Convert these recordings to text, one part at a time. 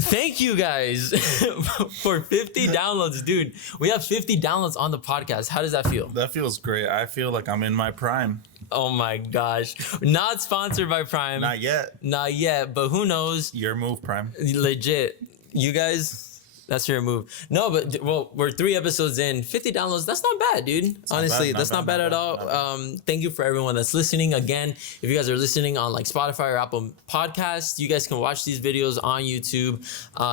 Thank you guys for 50 downloads, dude. We have 50 downloads on the podcast. How does that feel? That feels great. I feel like I'm in my prime. Oh my gosh. Not sponsored by Prime. Not yet. Not yet, but who knows? Your move, Prime. Legit. You guys, that's your move. No, but well, we're 3 episodes in, 50 downloads. That's not bad, dude. Honestly, that's not bad at all. Thank you for everyone that's listening. Again, if you guys are listening on like Spotify or Apple Podcasts, you guys can watch these videos on YouTube.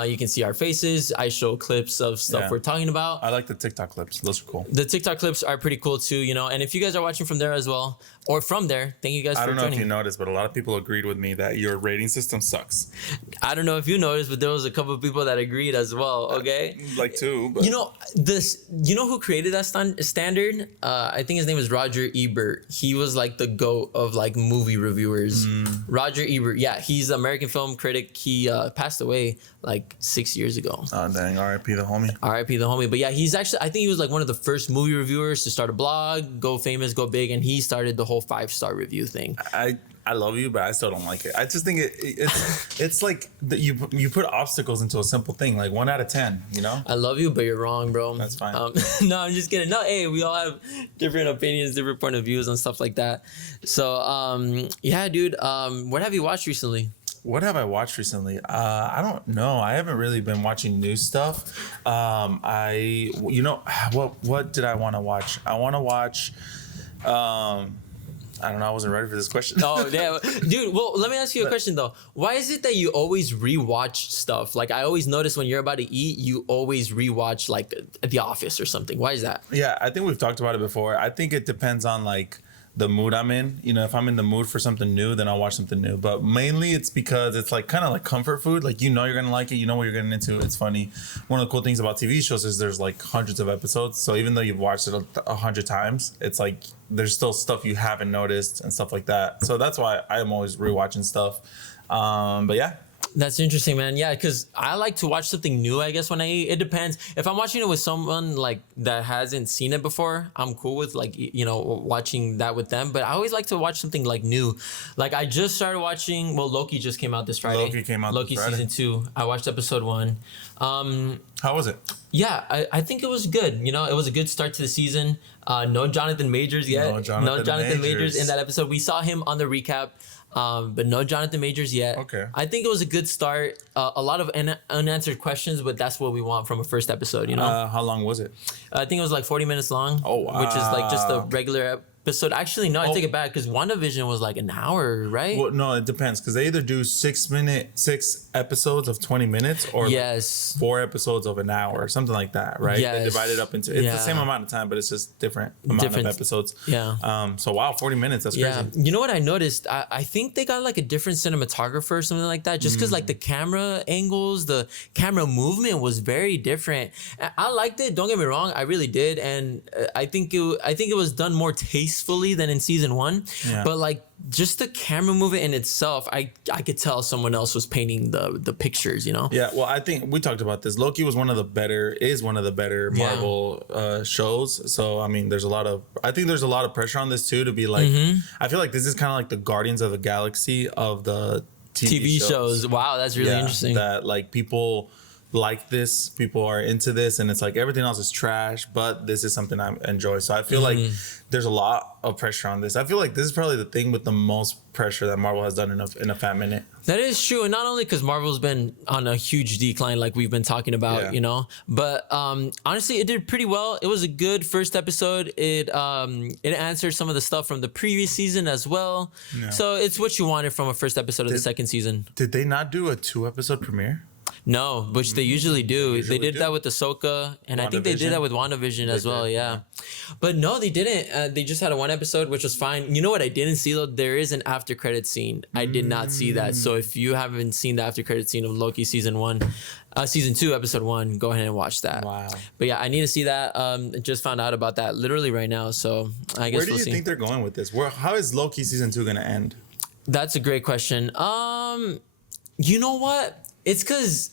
You can see our faces. I show clips of stuff we're talking about. I like the TikTok clips. Those are cool. The TikTok clips are pretty cool too, you know. And if you guys are watching from there as well, or from there, thank you guys for joining. I don't know if you noticed, but a lot of people agreed with me that your rating system sucks. I don't know if you noticed, but there was a couple of people that agreed as well. Okay, like 2. But. You know this. You know who created that standard? I think his name is Roger Ebert. He was like the GOAT of like movie reviewers. Roger Ebert. Yeah, he's an American film critic. He passed away like 6 years ago. Oh dang! R.I.P. the homie. R.I.P. the homie. But yeah, he's actually. I think he was like one of the first movie reviewers to start a blog, go famous, go big, and he started the whole 5-star review thing. I love you, but I still don't like it. I just think it's like you put obstacles into a simple thing, like 1 out of 10. You know. I love you, but you're wrong, bro. That's fine. No, I'm just kidding. No, hey, we all have different opinions, different point of views, and stuff like that. So, yeah, dude. What have you watched recently? What have I watched recently? I don't know. I haven't really been watching new stuff. What did I want to watch? I want to watch. I don't know. I wasn't ready for this question. Oh, yeah. Dude, well, let me ask you a question, though. Why is it that you always rewatch stuff? Like, I always notice when you're about to eat, you always rewatch, like, The Office or something. Why is that? Yeah, I think we've talked about it before. I think it depends on, like, the mood I'm in. You know, if I'm in the mood for something new, then I'll watch something new. But mainly it's because it's like kind of like comfort food. Like, you know, you're going to like it. You know what you're getting into. It's funny. One of the cool things about TV shows is there's like hundreds of episodes. So even though you've watched it 100 times, it's like there's still stuff you haven't noticed and stuff like that. So that's why I'm always rewatching stuff. But yeah. That's interesting, man. Yeah, because I like to watch something new, I guess, when I eat. It depends. If I'm watching it with someone like that hasn't seen it before, I'm cool with like, you know, watching that with them. But I always like to watch something like new. Like I just started watching, well, Loki just came out this Friday. Loki season 2. I watched episode 1. How was it? Yeah, I think it was good. You know, it was a good start to the season. No Jonathan Majors yet. No Jonathan Majors in that episode. We saw him on the recap. But no Jonathan Majors yet. Okay. I think it was a good start. A lot of unanswered questions, but that's what we want from a first episode, you know? How long was it? I think it was like 40 minutes long. Oh, wow. Which is like just a regular episode. Actually, no, I take it back because WandaVision was like an hour, right? Well, no, it depends because they either do 6 episodes of 20 minutes or yes. like 4 episodes of an hour or something like that, right? Yes. They divide it up into it's the same amount of time, but it's just different amount of episodes. Yeah. So wow, 40 minutes. That's crazy. Yeah. You know what I noticed? I think they got like a different cinematographer or something like that. Just because like the camera angles, the camera movement was very different. I liked it. Don't get me wrong, I really did, and I think it was done more tastefully than in season 1. Yeah. But like just the camera movement in itself, I could tell someone else was painting the pictures, you know? Yeah, well, I think we talked about this. Loki was one of the better Marvel shows. So I mean, there's a lot of pressure on this too to be like, I feel like this is kind of like the Guardians of the Galaxy of the TV shows. Wow, that's really interesting. That like people like this, people are into this, and it's like everything else is trash, but this is something I enjoy. So I feel like there's a lot of pressure on this. I feel like this is probably the thing with the most pressure that Marvel has done in a fat minute. That is true, and not only because Marvel's been on a huge decline like we've been talking about, you know, but honestly, it did pretty well. It was a good first episode. It answered some of the stuff from the previous season as well. Yeah. So it's what you wanted from a first episode of the second season. Did they not do a 2-episode premiere? No, which they usually do. They did that with Ahsoka, and I think they did that with WandaVision as well, yeah. But no, they didn't. They just had a 1 episode, which was fine. You know what I didn't see, though? There is an after credit scene. I did not see that. So if you haven't seen the after credit scene of Loki season 2, episode 1, go ahead and watch that. Wow. But yeah, I need to see that. Just found out about that literally right now, so I guess we'll see. Where do you think they're going with this? How is Loki season 2 going to end? That's a great question. You know what? It's because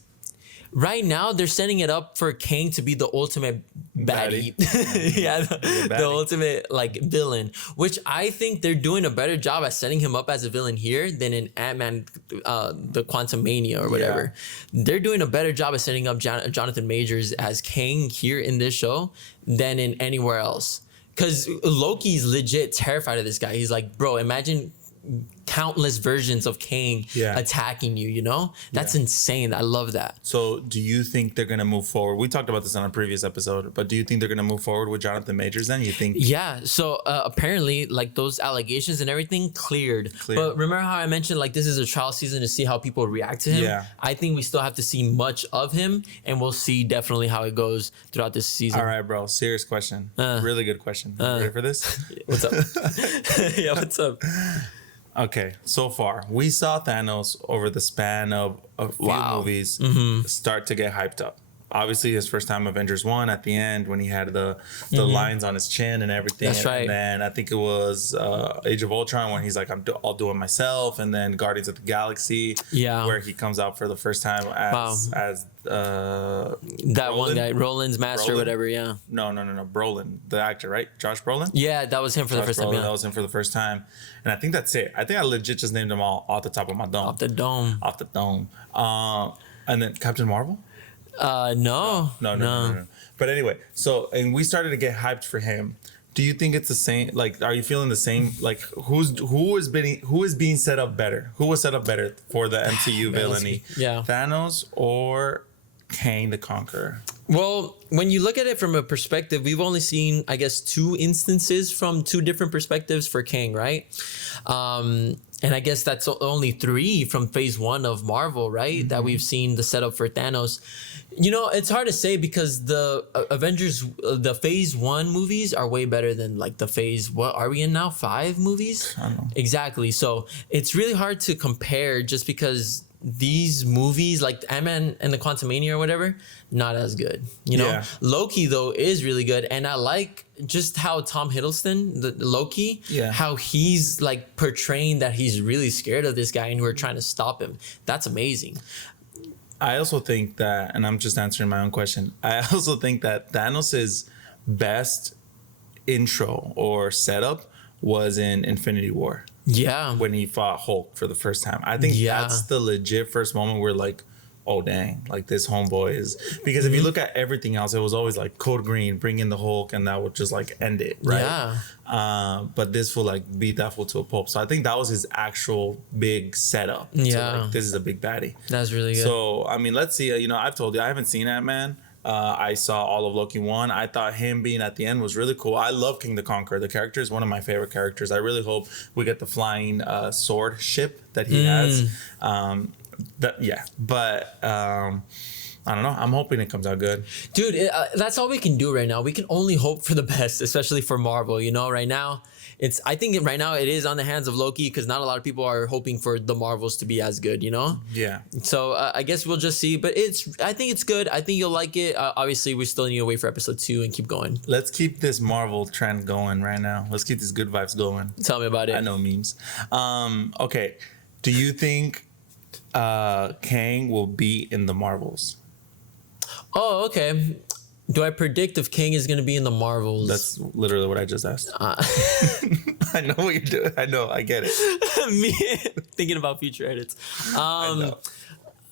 right now they're setting it up for Kang to be the ultimate baddie. Yeah, the ultimate like villain, which I think they're doing a better job at setting him up as a villain here than in Ant-Man, the Quantum Mania or whatever. They're doing a better job at setting up Jonathan Majors as Kang here in this show than in anywhere else. Because Loki's legit terrified of this guy. He's like, bro, imagine countless versions of Kang attacking you, you know? That's insane. I love that. So do you think they're going to move forward? We talked about this on a previous episode, but do you think they're going to move forward with Jonathan Majors then? You think? Yeah. So apparently, like those allegations and everything cleared. But remember how I mentioned like this is a trial season to see how people react to him? Yeah. I think we still have to see much of him, and we'll see definitely how it goes throughout this season. All right, bro. Serious question. Really good question. Ready for this? What's up? Yeah, what's up? Okay, so far we saw Thanos over the span of a few movies start to get hyped up. Obviously, his first time Avengers 1 at the end when he had the lines on his chin and everything. That's right. And then I think it was Age of Ultron when he's like, I'll do it myself. And then Guardians of the Galaxy, where he comes out for the first time as that Brolin? one guy, Roland's master, or whatever. Yeah. No. Brolin, the actor, right? Josh Brolin? Yeah, that was him for the first time. Yeah. That was him for the first time. And I think that's it. I think I legit just named them all off the top of my dome. Off the dome. Off the dome. And then Captain Marvel? No. But anyway, and we started to get hyped for him. Do you think it's the same? Like, are you feeling the same? Like, who is being set up better? Who was set up better for the MCU villainy? Yeah, Thanos or Kang the Conqueror? Well, when you look at it from a perspective, we've only seen, I guess, 2 instances from 2 different perspectives for Kang, right? And I guess that's only 3 from phase 1 of Marvel, right? That we've seen the setup for Thanos. You know, it's hard to say because the Avengers, the phase 1 movies are way better than like the phase, what are we in now? 5 movies? I don't know. Exactly. So it's really hard to compare just because these movies like Ant-Man and the Quantumania or whatever, not as good. You know, Loki though is really good, and I like just how Tom Hiddleston, the Loki, how he's like portraying that he's really scared of this guy and we're trying to stop him. That's amazing. I also think that, and I'm just answering my own question, I also think that Thanos' best intro or setup was in Infinity War. Yeah. When he fought Hulk for the first time. I think that's the legit first moment where like, oh dang, like this homeboy is, because if you look at everything else, it was always like Code Green, bring in the Hulk, and that would just like end it, right? Yeah. But this will like beat that fool to a pulp. So I think that was his actual big setup. Yeah. Like, this is a big baddie. That's really good. So I mean, let's see. You know, I've told you I haven't seen Ant-Man. I saw all of Loki 1. I thought him being at the end was really cool. I love King the Conqueror. The character is one of my favorite characters. I really hope we get the flying sword ship that he has. But I don't know. I'm hoping it comes out good. Dude, that's all we can do right now. We can only hope for the best, especially for Marvel. You know, right now, I think right now it is on the hands of Loki because not a lot of people are hoping for the Marvels to be as good, you know? Yeah. So I guess we'll just see. But I think it's good. I think you'll like it. Obviously, we still need to wait for episode 2 and keep going. Let's keep this Marvel trend going right now. Let's keep these good vibes going. Tell me about it. I know memes. Okay. Do you think Kang will be in the Marvels? Oh, okay. Do I predict if Kang is going to be in the Marvels? That's literally what I just asked. I know what you're doing. I know. I get it. Me thinking about future edits. I know.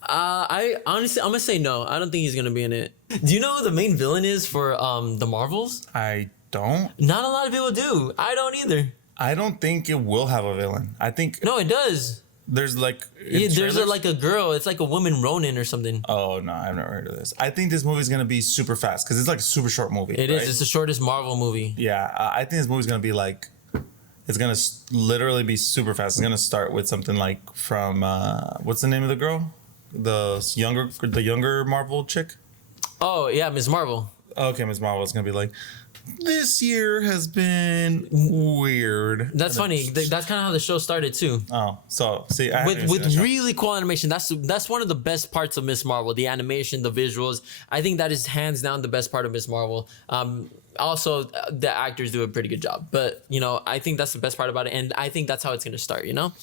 I honestly, I'm going to say no. I don't think he's going to be in it. Do you know who the main villain is for the Marvels? I don't. Not a lot of people do. I don't either. I don't think it will have a villain. I think... No, it does. There's like... there's like a girl. It's like a woman Ronin or something. Oh, no. I've never heard of this. I think this movie is going to be super fast because it's like a super short movie. It is. It's the shortest Marvel movie. Yeah. I think this movie's going to be like... It's going to literally be super fast. It's going to start with something like from... what's the name of the girl? The younger Marvel chick? Oh, yeah. Ms. Marvel. Okay, Ms. Marvel. It's going to be like... This year has been weird. That's funny. That's kind of how the show started too. Oh, so see, with really cool animation. That's one of the best parts of Miss Marvel. The animation, the visuals. I think that is hands down the best part of Miss Marvel. also the actors do a pretty good job. But I think that's the best part about it, and I think that's how it's gonna start. Nice.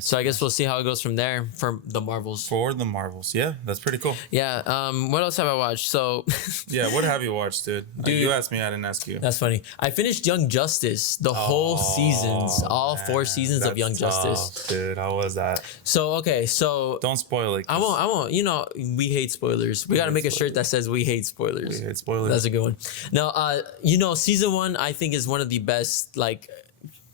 So I guess we'll see how it goes from there for the Marvels. Yeah, that's pretty cool. Yeah. What else have I watched? So Yeah, what have you watched, dude? Dude, you asked me, I didn't ask you. that's funny. I finished Young Justice, the whole seasons, all 4 seasons of Young Justice. Dude, how was that? So okay, so Don't spoil it. I won't. We hate spoilers. We got to make a shirt that says "We hate spoilers." We hate spoilers. That's a good one. Now, season 1 I think is one of the best like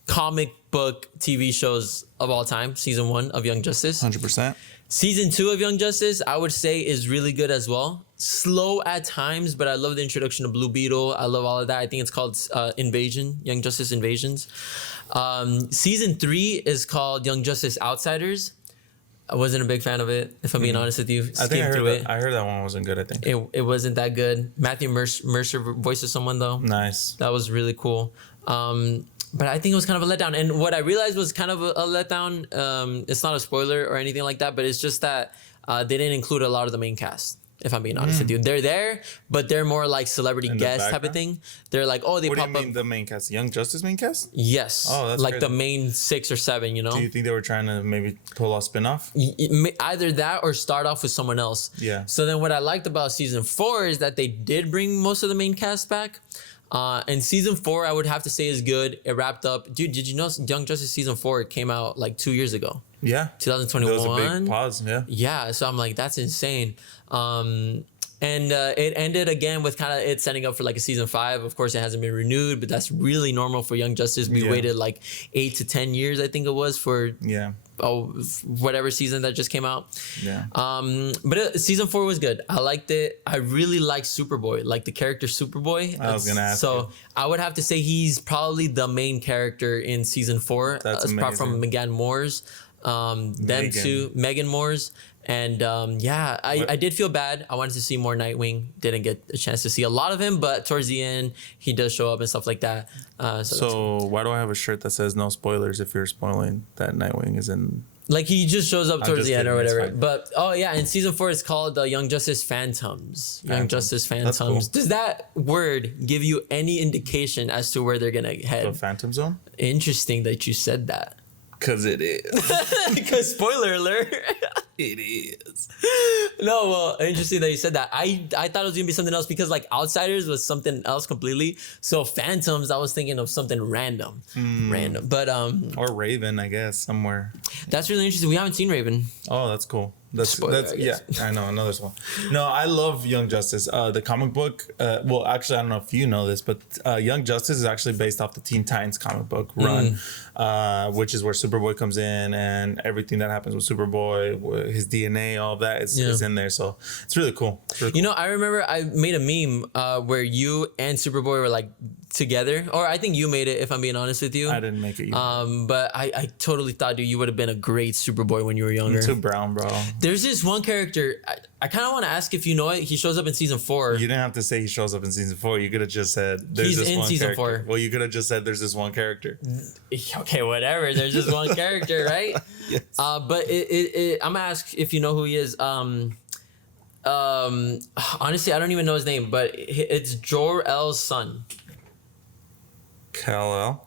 comic book TV shows of all time. Season 1 of Young Justice. 100%. Season 2 of Young Justice, I would say, is really good as well. Slow at times, but I love the introduction of Blue Beetle. I love all of that. I think it's called Invasion, Young Justice Invasions. Season 3 is called Young Justice Outsiders. I wasn't a big fan of it, if I'm being honest with you. I think I heard that one wasn't good, I think. It wasn't that good. Matthew Mercer voices someone, though. Nice. That was really cool. But I think it was kind of a letdown. And what I realized was kind of a letdown. It's not a spoiler or anything like that, but it's just that they didn't include a lot of the main cast, if I'm being honest with you. They're there, but they're more like celebrity guest type of thing. They're like, they what pop do you mean up. The main cast? Young Justice main cast? Yes. Oh, that's like crazy. the main 6 or 7, Do you think they were trying to maybe pull off spinoff? Either that or start off with someone else. Yeah. So then what I liked about season 4 is that they did bring most of the main cast back. And season 4, I would have to say, is good. It wrapped up. Dude, did you know Young Justice season 4 came out like 2 years ago? Yeah. 2021. There was a big pause, yeah. Yeah, so I'm like, that's insane. And it ended again with kind of it setting up for like a season 5. Of course, it hasn't been renewed, but that's really normal for Young Justice. We waited like 8 to 10 years, I think it was, for whatever season that just came out. Yeah. But season 4 was good. I liked it. I really liked Superboy, like the character Superboy. I was gonna ask. So I would have to say he's probably the main character in season 4, apart from Megan Moore's. Them two, Megan Moore's. And I did feel bad. I wanted to see more Nightwing. Didn't get a chance to see a lot of him, but towards the end, he does show up and stuff like that. So why do I have a shirt that says no spoilers if you're spoiling that Nightwing is in? Like he just shows up towards the end or whatever. But in season 4, it's called Young Justice Phantoms. Young Justice Phantoms. Cool. Does that word give you any indication as to where they're gonna head? The Phantom Zone? Interesting that you said that. Because it is. Because spoiler alert. It is. No, well, interesting that you said that. I thought it was gonna be something else because like Outsiders was something else completely. So Phantoms, I was thinking of something random, But or Raven, I guess, somewhere. That's really interesting. We haven't seen Raven. Oh, that's cool. That's I know another one. No, I love Young Justice. The comic book. Well, actually, I don't know if you know this, but Young Justice is actually based off the Teen Titans comic book run, which is where Superboy comes in and everything that happens with Superboy, his DNA, all of that is in there. So it's really cool. I remember I made a meme where you and Superboy were like together, or I think you made it, if I'm being honest with you. I didn't make it. But I totally thought, dude, you would have been a great Superboy when you were younger. I'm too brown, bro. There's this one character, I kind of want to ask if you know it. He shows up in season 4. You didn't have to say he shows up in season 4. You could have just said there's He's this in one season character. 4. Well, you could have just said there's this one character. Okay, whatever. There's just one character, right? Yes. But I'm gonna ask if you know who he is. Honestly, I don't even know his name, but it's Jor-El's son. Kal-El?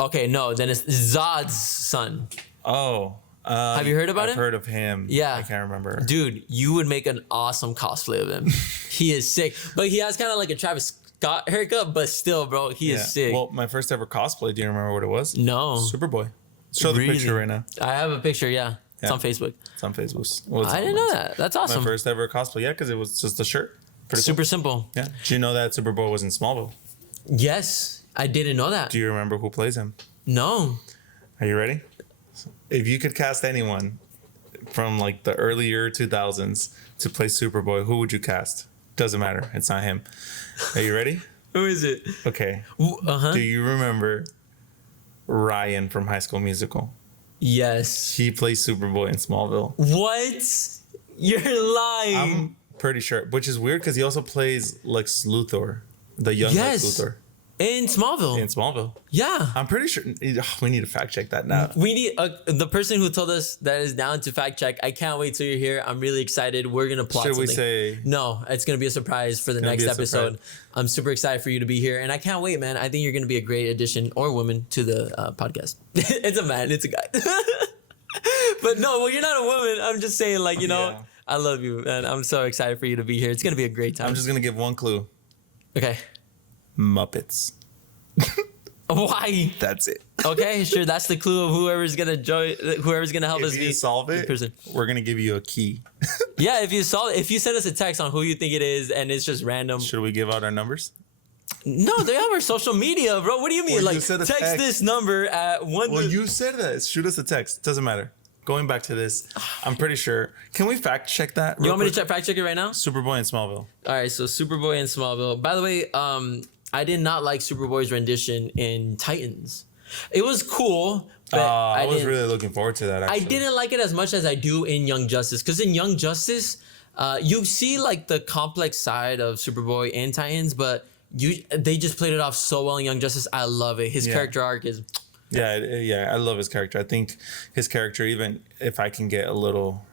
Okay, no, then it's Zod's son. Oh. Have you heard about him? I've heard of him. Yeah. I can't remember. Dude, you would make an awesome cosplay of him. He is sick. But he has kind of like a Travis Scott haircut, but still, bro, he is sick. Well, my first ever cosplay, do you remember what it was? No. Superboy. Show the picture right now. I have a picture, yeah. It's on Facebook. It's on Facebook. Well, I didn't know that. That's awesome. My first ever cosplay, yeah, because it was just a shirt. Super simple. Yeah. Do you know that Superboy was in Smallville? Yes, I didn't know that. Do you remember who plays him? No. Are you ready? If you could cast anyone from like the earlier 2000s to play Superboy, who would you cast? Doesn't matter. It's not him. Are you ready? Who is it? Okay. Uh-huh. Do you remember Ryan from High School Musical? Yes. He plays Superboy in Smallville. What? You're lying. I'm pretty sure, which is weird because he also plays Lex Luthor, the young Lex Luthor. In Smallville. In Smallville. Yeah. I'm pretty sure we need to fact check that now. We need the person who told us that is down to fact check. I can't wait till you're here. I'm really excited. We're gonna plot Should something. we say? No, it's gonna be a surprise for the next episode. I'm super excited for you to be here, and I can't wait, man. I think you're gonna be a great addition or woman to the podcast. It's a man. It's a guy. But no, well, you're not a woman. I'm just saying, like, you know, I love you, and I'm so excited for you to be here. It's gonna be a great time. I'm just gonna give one clue. Okay. Muppets. Why? That's it. Okay, sure. That's the clue of whoever's gonna help us. If you solve it, we're gonna give you a key. Yeah, if you send us a text on who you think it is, and it's just random. Should we give out our numbers? No, they have our social media, bro. What do you mean? Well, like, you said a text this number at one. Well, you said that. Shoot us a text. Doesn't matter. Going back to this, I'm pretty sure. Can we fact check that? You want me to fact check it right now? Superboy in Smallville. All right, so Superboy in Smallville. By the way, I did not like Superboy's rendition in Titans. It was cool, but I was really looking forward to that. Actually. I didn't like it as much as I do in Young Justice, because in Young Justice, you see like the complex side of Superboy in Titans, but they just played it off so well in Young Justice. I love it. His character arc is. Yeah, I love his character. I think his character, even if I can get a little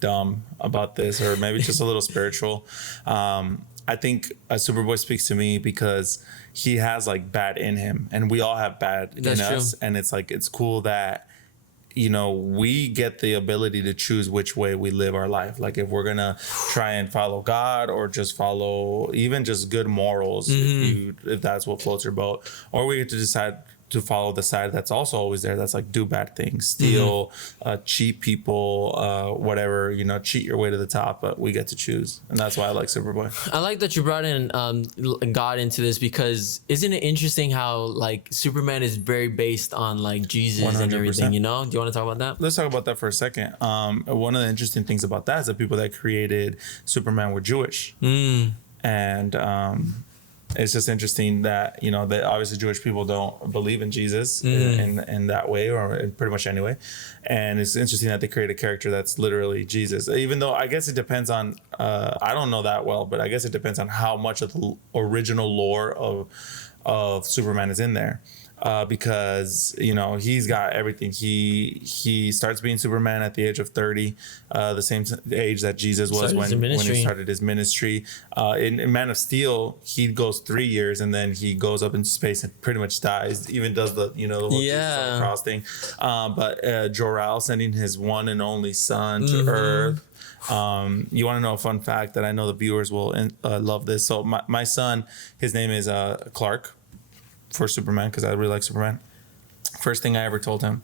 dumb about this, or maybe just a little spiritual, I think Superboy speaks to me because he has like bad in him, and we all have bad in us. And it's like, it's cool that, you know, we get the ability to choose which way we live our life. Like, if we're gonna try and follow God, or just follow even just good morals, if that's what floats your boat, or we get to decide to follow the side that's also always there, that's like do bad things, steal, cheat people, whatever, you know, cheat your way to the top, but we get to choose. And that's why I like Superboy. I like that you brought in God into this, because isn't it interesting how like Superman is very based on like Jesus 100%. And everything, you know? Do you want to talk about that? Let's talk about that for a second. One of the interesting things about that is that people that created Superman were Jewish. And it's just interesting that, you know, that obviously Jewish people don't believe in Jesus in that way, or in pretty much any way. And it's interesting that they create a character that's literally Jesus, even though I guess it depends on, I don't know that well, but I guess it depends on how much of the original lore of Superman is in there. Because, you know, he's got everything. He starts being Superman at the age of 30, the same age that Jesus was when he started his ministry. In Man of Steel, he goes 3 years, and then he goes up into space and pretty much dies. Even does the whole Jesus on the cross thing. But Jor-El sending his one and only son to Earth. You want to know a fun fact that I know the viewers will love this? So my son, his name is Clark, for Superman, because I really like Superman. First thing I ever told him,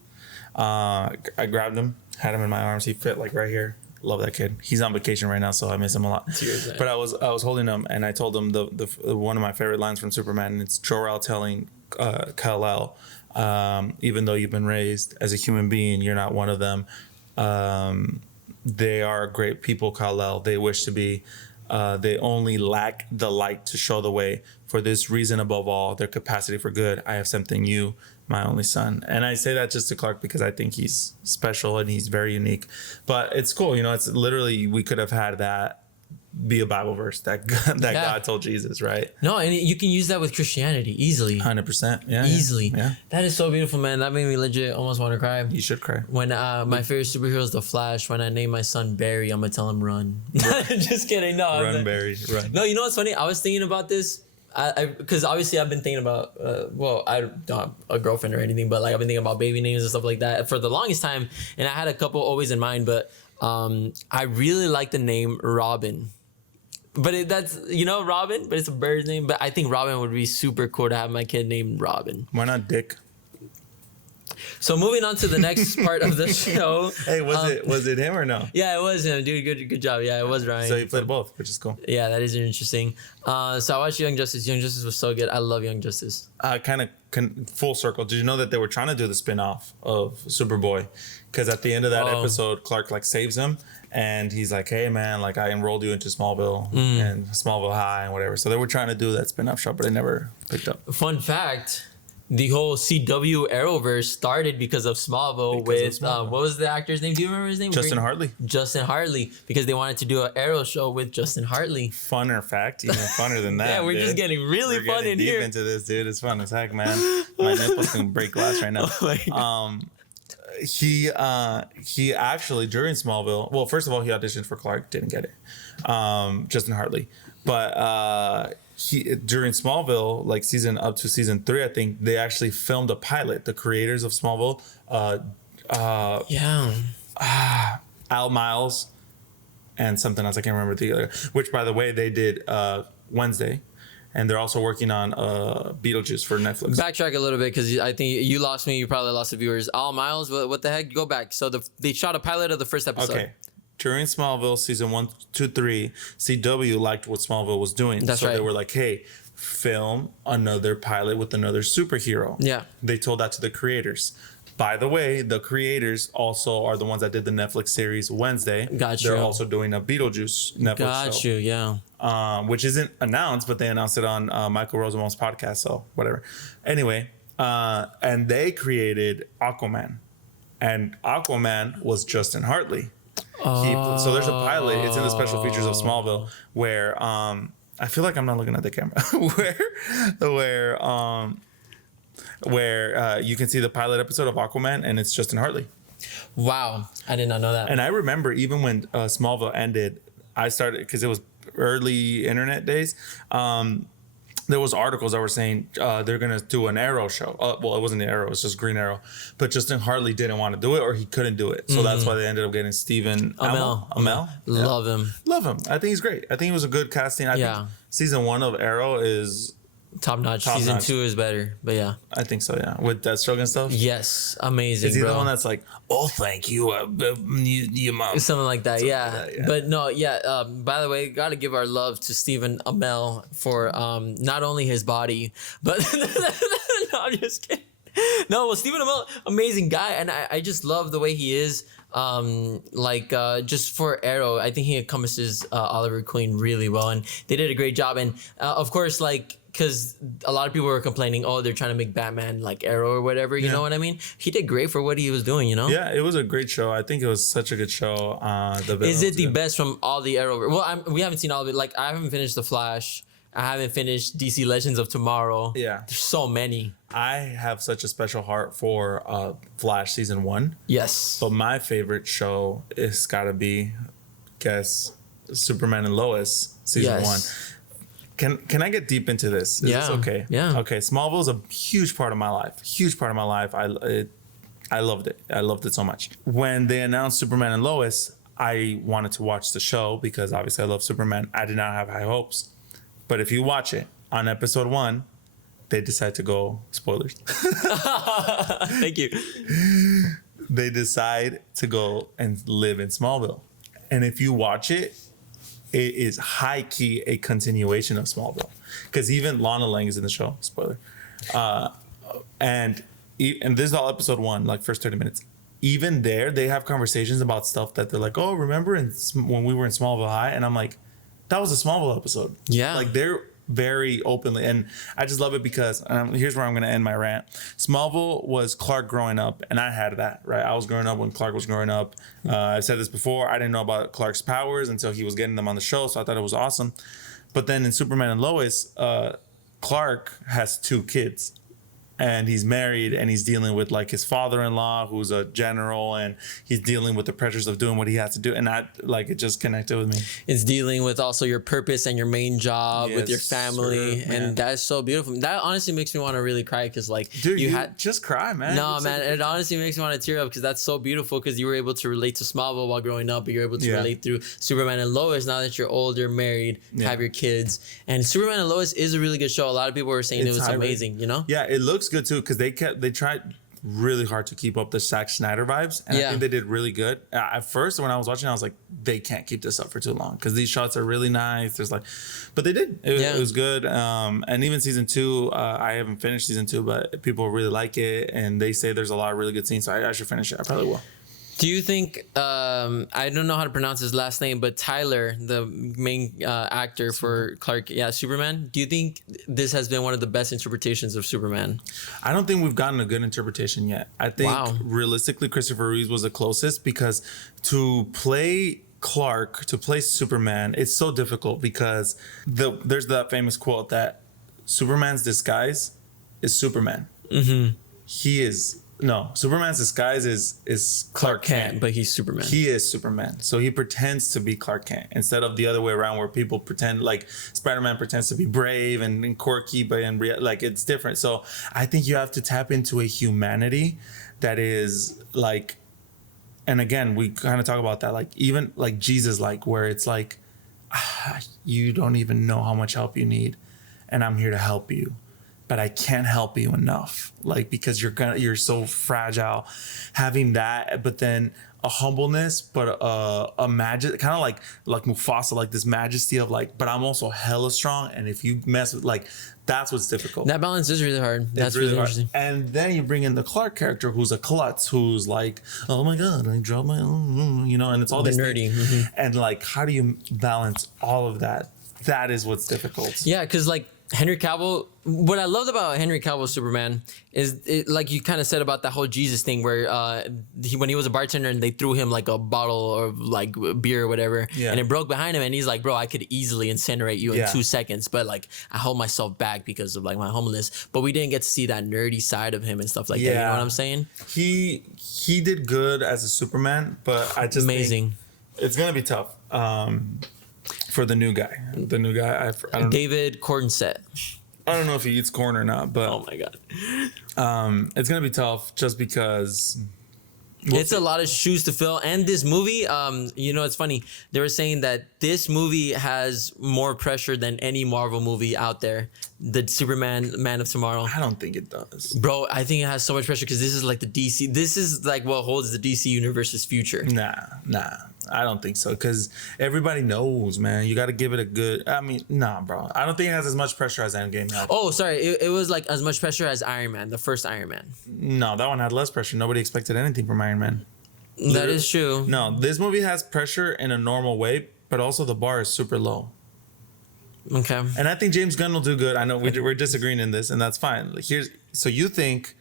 I grabbed him, had him in my arms. He fit like right here. Love that kid. He's on vacation right now, so I miss him a lot. But I was holding him, and I told him the one of my favorite lines from Superman, and it's Jor-El telling Kal-El, even though you've been raised as a human being, you're not one of them. They are great people, Kal-El. They wish to be. They only lack the light to show the way. For this reason above all, their capacity for good, I have sent in you, my only son. And I say that just to Clark because I think he's special and he's very unique. But it's cool, you know, it's literally, we could have had that be a Bible verse that God told Jesus, right? No, and you can use that with Christianity easily. 100%. Yeah. Easily. Yeah. That is so beautiful, man. That made me legit almost want to cry. You should cry. When my favorite superhero is The Flash. When I name my son Barry, I'm going to tell him run. Just kidding. No. Run, Barry, run. No, you know what's funny? I was thinking about this. Because obviously I've been thinking about, I don't have a girlfriend or anything, but like I've been thinking about baby names and stuff like that for the longest time. And I had a couple always in mind, but I really like the name Robin. But that's, you know, Robin, but it's a bird's name. But I think Robin would be super cool to have my kid named Robin. Why not Dick? So moving on to the next part of the show. Hey, was it him or no? Yeah, it was him, dude. Good job. Yeah, it was Ryan. So you played both, which is cool. Yeah, that is interesting. So I watched Young Justice. Young Justice was so good. I love Young Justice. Kind of full circle. Did you know that they were trying to do the spin-off of Superboy? Because at the end of that episode, Clark like saves him. And he's like, hey, man, like I enrolled you into Smallville and Smallville High and whatever. So they were trying to do that spin-off show, but it never picked up. Fun fact, the whole CW Arrowverse started because of Smallville with what was the actor's name? Do you remember his name? Justin Hartley. Justin Hartley, because they wanted to do an Arrow show with Justin Hartley. Funner fact, even funner than that. Yeah, we're just getting really fun in here. Deep into this, dude. It's fun as heck, man. My nipples can break glass right now. Oh he actually during Smallville. Well, first of all, he auditioned for Clark, didn't get it. Justin Hartley, but he during Smallville, like season up to season 3, I think they actually filmed a pilot. The creators of Smallville, Al Miles, and something else I can't remember the other. Which, by the way, they did Wednesday. And they're also working on Beetlejuice for Netflix. Backtrack a little bit because I think you lost me. You probably lost the viewers. Al Miles, what the heck? Go back. So they shot a pilot of the first episode. Okay. During Smallville, season 1, 2, 3, CW liked what Smallville was doing. That's right. So they were like, hey, film another pilot with another superhero. Yeah. They told that to the creators. By the way, the creators also are the ones that did the Netflix series Wednesday. Got you. They're also doing a Beetlejuice Netflix show. Got you, yeah. Which isn't announced, but they announced it on Michael Rosenbaum's podcast, so whatever. Anyway, and they created Aquaman. And Aquaman was Justin Hartley. So there's a pilot. It's in the special features of Smallville where I feel like I'm not looking at the camera. where you can see the pilot episode of Aquaman, and it's Justin Hartley. Wow, I did not know that. And I remember even when Smallville ended, I started because it was early internet days. There was articles that were saying they're gonna do an Arrow show. Well, it wasn't the Arrow; it was just Green Arrow. But Justin Hartley didn't want to do it, or he couldn't do it. So that's why they ended up getting Stephen Amell. Love him. Love him. I think he's great. I think he was a good casting. I think season 1 of Arrow is top notch. Season 2 is better, but yeah. I think so, yeah. With Deathstroke and stuff? Yes. Amazing, Is he bro. the one that's like, oh, thank you, your mom? Something like that, yeah. Like that, yeah. But no, yeah. By the way, got to give our love to Stephen Amell for not only his body, but... No, I'm just kidding. No, well, Stephen Amell, amazing guy. And I just love the way he is. Just for Arrow, I think he encompasses Oliver Queen really well. And they did a great job. And of course, like... Because a lot of people were complaining, oh, they're trying to make Batman like Arrow or whatever. You know what I mean? He did great for what he was doing, you know? Yeah, it was a great show. I think it was such a good show. Is it the best from all the Arrow? Well, we haven't seen all of it. Like, I haven't finished The Flash. I haven't finished DC Legends of Tomorrow. Yeah. There's so many. I have such a special heart for Flash season 1. Yes. But my favorite show is got to be, Superman and Lois season 1. Can I get deep into this? Is this okay? Yeah. Okay. Smallville is a huge part of my life. Huge part of my life. I loved it. I loved it so much. When they announced Superman and Lois, I wanted to watch the show because obviously I love Superman. I did not have high hopes. But if you watch it, on episode 1, they decide to go, spoilers. Thank you. They decide to go and live in Smallville. And if you watch it, it is high key a continuation of Smallville, because even Lana Lang is in the show. Spoiler, and this is all episode 1, like first 30 minutes. Even there, they have conversations about stuff that they're like, "Oh, remember when we were in Smallville High?" And I'm like, "That was a Smallville episode." Yeah, like they're very openly, and I just love it because here's where I'm going to end my rant. Smallville was Clark growing up, and I had that, right? I was growing up when Clark was growing up. I've said this before, I didn't know about Clark's powers until he was getting them on the show, so I thought it was awesome. But then in Superman and Lois, Clark has 2 kids. And he's married, and he's dealing with like his father-in-law, who's a general, and he's dealing with the pressures of doing what he has to do. And it just connected with me. It's dealing with also your purpose and your main job with your family, and that's so beautiful. That honestly makes me want to really cry because, like, dude, you had just cry, man. No, man, it honestly makes me want to tear up because that's so beautiful. Because you were able to relate to Smallville while growing up, but you're able to relate through Superman and Lois now that you're older, married, have your kids. And Superman and Lois is a really good show. A lot of people were saying it was amazing. You know? Yeah, it looks good too because they tried really hard to keep up the Zack Snyder vibes, and I think they did really good. At first, when I was watching, I was like, they can't keep this up for too long because these shots are really nice. There's but they did. It was good. And even season 2, I haven't finished season 2, but people really like it, and they say there's a lot of really good scenes. So I should finish it. I probably will. Do you think I don't know how to pronounce his last name, but Tyler, the main actor for Clark, Superman. Do you think this has been one of the best interpretations of Superman? I don't think we've gotten a good interpretation yet. I think realistically, Christopher Reeves was the closest because to play Clark, to play Superman, it's so difficult because there's that famous quote that Superman's disguise is Superman. Mm-hmm. Superman's disguise is Clark Kent, but he's Superman. He is Superman. So he pretends to be Clark Kent instead of the other way around where people pretend like Spider-Man pretends to be brave and quirky, but like it's different. So I think you have to tap into a humanity that is like, and again, we kind of talk about that, like even like Jesus, like where it's like, you don't even know how much help you need, and I'm here to help you. But I can't help you enough, like because you're so fragile. Having that, but then a humbleness, but a magic, kind of like Mufasa, like this majesty of like, but I'm also hella strong. And if you mess with like, that's what's difficult. That balance is really hard. That's really hard. Interesting. And then you bring in the Clark character, who's a klutz, who's like, oh my god, I dropped my, and it's all the these nerdy. Things. Mm-hmm. And like, how do you balance all of that? That is what's difficult. Yeah, because like Henry Cavill, what I loved about Henry Cavill's Superman is like you kind of said about that whole Jesus thing where when he was a bartender and they threw him like a bottle of like beer or whatever, and it broke behind him, and he's like, bro, I could easily incinerate you in 2 seconds, but like I hold myself back because of like my humbleness. But we didn't get to see that nerdy side of him and stuff like that. You know what I'm saying? He did good as a Superman, but I just think it's gonna be tough. For the new guy, I don't know. David Cornsett. I don't know if he eats corn or not, but oh my god, it's gonna be tough just because it's a lot of shoes to fill. And this movie, it's funny. They were saying that this movie has more pressure than any Marvel movie out there. The Superman, Man of Tomorrow. I don't think it does, bro. I think it has so much pressure because this is like the DC. This is like what holds the DC universe's future. Nah. I don't think so because everybody knows, man. You got to give it a good. I mean, nah, bro. I don't think it has as much pressure as Endgame had. Oh, sorry. It was like as much pressure as Iron Man, the first Iron Man. No, that one had less pressure. Nobody expected anything from Iron Man. That is true. No, this movie has pressure in a normal way, but also the bar is super low. Okay. And I think James Gunn will do good. I know we're disagreeing in this, and that's fine. So you think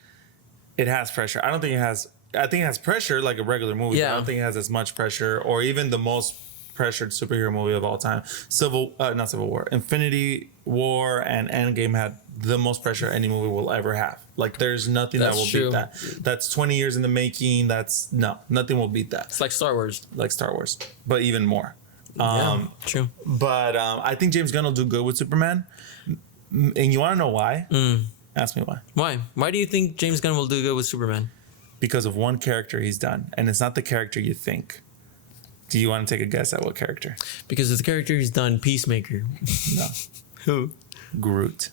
it has pressure? I don't think it has. I think it has pressure like a regular movie. Yeah. But I don't think it has as much pressure, or even the most pressured superhero movie of all time. Not Civil War. Infinity War and Endgame had the most pressure any movie will ever have. Like there's nothing that will beat that. That's 20 years in the making. Nothing will beat that. It's like Star Wars. But even more. True. But I think James Gunn will do good with Superman. And you want to know why? Ask me why. Why? Why do you think James Gunn will do good with Superman? Because of one character he's done, and it's not the character you think. Do you want to take a guess at what character? Because of the character he's done, Peacemaker. No. Who? Groot.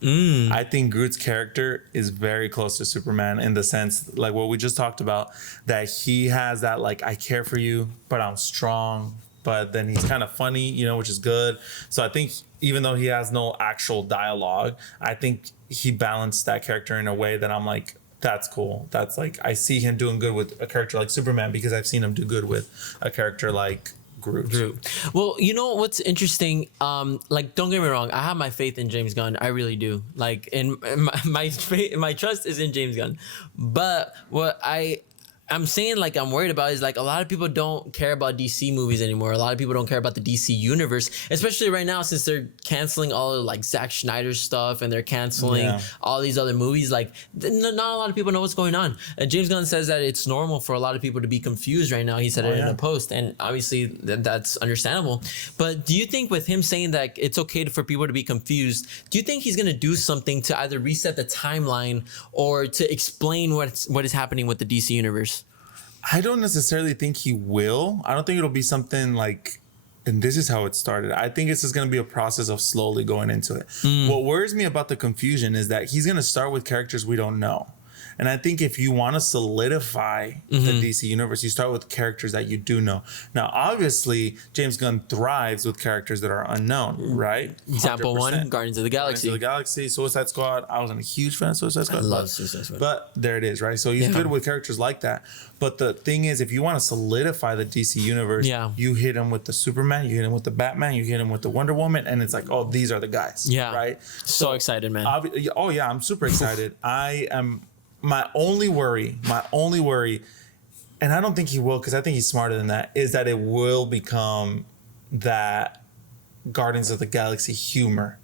I think Groot's character is very close to Superman in the sense, like what we just talked about, that he has that like, I care for you, but I'm strong. But then he's kind of funny, which is good. So I think even though he has no actual dialogue, I think he balanced that character in a way that I'm like, that's cool. That's like, I see him doing good with a character like Superman because I've seen him do good with a character like Groot. Well, you know what's interesting? Like, don't get me wrong. I have my faith in James Gunn. I really do. Like, in my trust is in James Gunn. But what I'm saying, like, I'm worried about is like a lot of people don't care about DC movies anymore. A lot of people don't care about the DC universe, especially right now since they're canceling all of like Zack Snyder's stuff and they're canceling all these other movies. Like, not a lot of people know what's going on. James Gunn says that it's normal for a lot of people to be confused right now. He said it in a post, and obviously that's understandable. But do you think with him saying that it's okay for people to be confused, do you think he's gonna do something to either reset the timeline or to explain what is happening with the DC universe? I don't necessarily think he will. I don't think it'll be something like, and this is how it started. I think it's just going to be a process of slowly going into it. What worries me about the confusion is that he's going to start with characters we don't know. And I think if you want to solidify the DC universe, you start with characters that you do know. Now, obviously, James Gunn thrives with characters that are unknown, right? Example 100%. one, Guardians of the Galaxy. Guardians of the Galaxy, Suicide Squad. I wasn't a huge fan of Suicide Squad. I love Suicide Squad. But there it is, right? So he's good with characters like that. But the thing is, if you want to solidify the DC universe, you hit him with the Superman, you hit him with the Batman, you hit him with the Wonder Woman, and it's like, oh, these are the guys. Yeah. Right? So excited, man. Oh, yeah, I'm super excited. I am, my only worry, and I don't think he will, because I think he's smarter than that, is that it will become that Guardians of the Galaxy humor,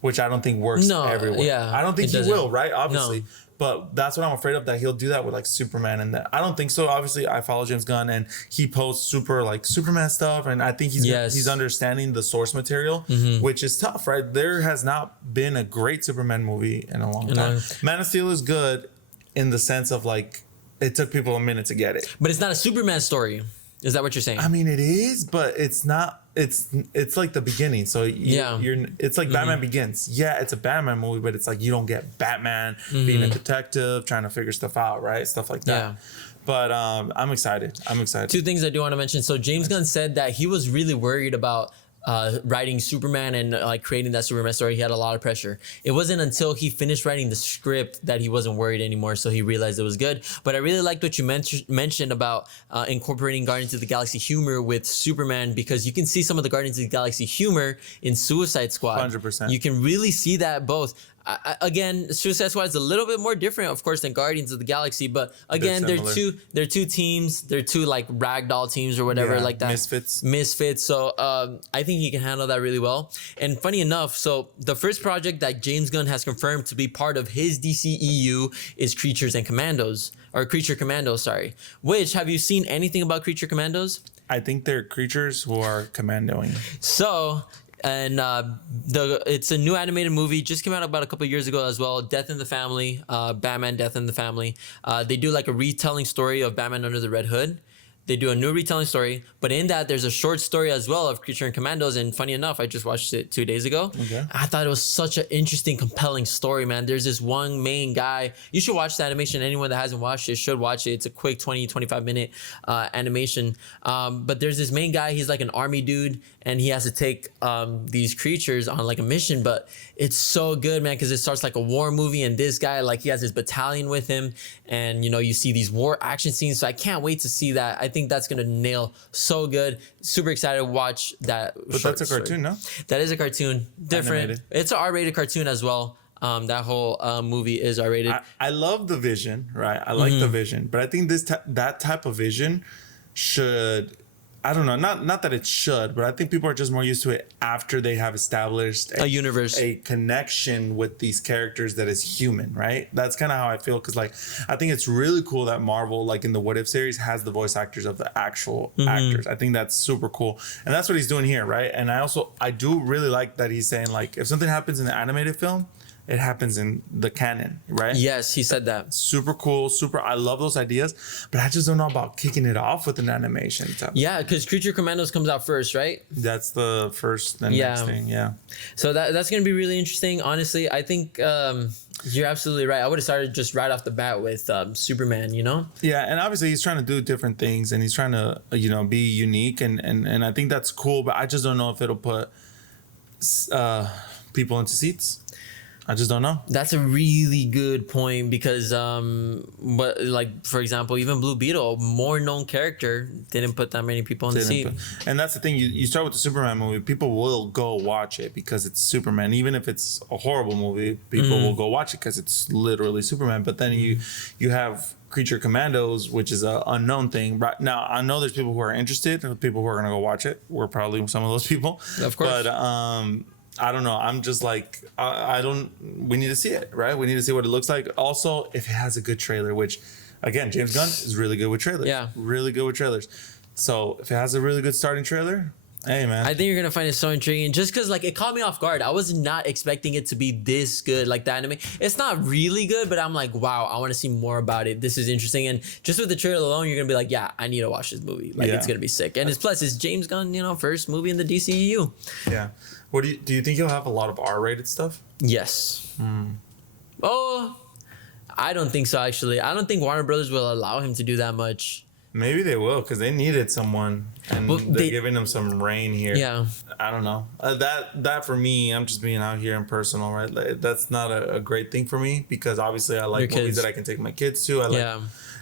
which I don't think works everywhere. Yeah, I don't think he will, right? Obviously. No. But that's what I'm afraid of, that he'll do that with like Superman and that. I don't think so. Obviously, I follow James Gunn and he posts super like Superman stuff, and I think he's understanding the source material, which is tough, right? There has not been a great Superman movie in a long time. Man of Steel is good in the sense of like it took people a minute to get it. But it's not a Superman story. Is that what you're saying? I mean, it is, but it's not. It's like the beginning. So it's like Batman Begins. Yeah, it's a Batman movie, but it's like you don't get Batman being a detective trying to figure stuff out, right? Stuff like that. Yeah. But I'm excited. Two things I do want to mention. So James Gunn said that he was really worried about writing Superman and like creating that Superman story. He had a lot of pressure. It wasn't until he finished writing the script that he wasn't worried anymore, so he realized it was good. But I really liked what you mentioned about incorporating Guardians of the Galaxy humor with Superman, because you can see some of the Guardians of the Galaxy humor in Suicide Squad. 100%. You can really see that both. Again, Suicide Squad is a little bit more different, of course, than Guardians of the Galaxy. But again, they're two teams. They're two like ragdoll teams or whatever like that. Misfits. So I think he can handle that really well. And funny enough, so the first project that James Gunn has confirmed to be part of his DCEU is Creature Commandos. Sorry. Which, have you seen anything about Creature Commandos? I think they're creatures who are commandoing. So. And it's a new animated movie, just came out about a couple of years ago as well. Death in the Family, Batman Death in the Family. They do like a retelling story of Batman Under the Red Hood. They do a new retelling story, but in that there's a short story as well of Creature and Commandos. And funny enough, I just watched it 2 days ago. Okay. I thought it was such an interesting, compelling story, man. There's this one main guy. You should watch the animation. Anyone that hasn't watched it should watch it. It's a quick 20, 25 minute animation. But there's this main guy. He's like an army dude, and he has to take these creatures on like a mission. But it's so good, man, because it starts like a war movie, and this guy, like, he has his battalion with him, and you know, you see these war action scenes. So I can't wait to see that. I think that's gonna nail so good. Super excited to watch that. But that's a cartoon, no? That is a cartoon. Different. Animated. It's an R-rated cartoon as well. That whole movie is R-rated. I love the vision, right? I like the vision, but I think that type of vision should. I don't know, not that it should, but I think people are just more used to it after they have established a universe, a connection with these characters that is human, right? That's kind of how I feel, because like I think it's really cool that Marvel, like in the What If series, has the voice actors of the actual actors. I think that's super cool, and that's what he's doing here, right? And I do really like that he's saying, like, if something happens in the animated film, it happens in the canon, right? Yes, he said that. Super cool, I love those ideas, but I just don't know about kicking it off with an animation. Yeah, because Creature Commandos comes out first, right? That's the first, the next thing, yeah. So that's going to be really interesting. Honestly, I think you're absolutely right. I would have started just right off the bat with Superman, you know? Yeah, and obviously he's trying to do different things, and he's trying to, you know, be unique, and I think that's cool, but I just don't know if it'll put people into seats. I just don't know. That's a really good point, because but like, for example, even Blue Beetle, a more known character, didn't put that many people in the seat. And that's the thing, you start with the Superman movie, people will go watch it because it's Superman. Even if it's a horrible movie, people will go watch it because it's literally Superman. But then you have Creature Commandos, which is an unknown thing. Right now, I know there's people who are interested, and people who are going to go watch it. We're probably some of those people. Of course. But I don't know. I'm just like, we need to see it, right? We need to see what it looks like. Also, if it has a good trailer, which, again, James Gunn is really good with trailers. Yeah. Really good with trailers. So if it has a really good starting trailer, hey, man. I think you're going to find it so intriguing, just because, like, it caught me off guard. I was not expecting it to be this good, like the anime. It's not really good, but I'm like, wow, I want to see more about it. This is interesting. And just with the trailer alone, you're going to be like, yeah, I need to watch this movie. Like, it's going to be sick. And it's James Gunn, you know, first movie in the DCEU. Yeah. What do you think you'll have a lot of R-rated stuff? Yes. Oh, I don't think so. Actually, I don't think Warner Brothers will allow him to do that much. Maybe they will because they needed someone, and they're giving him some reign here. Yeah, I don't know. That for me, I'm just being out here and personal, right? Like, that's not a great thing for me because obviously I like movies that I can take my kids to.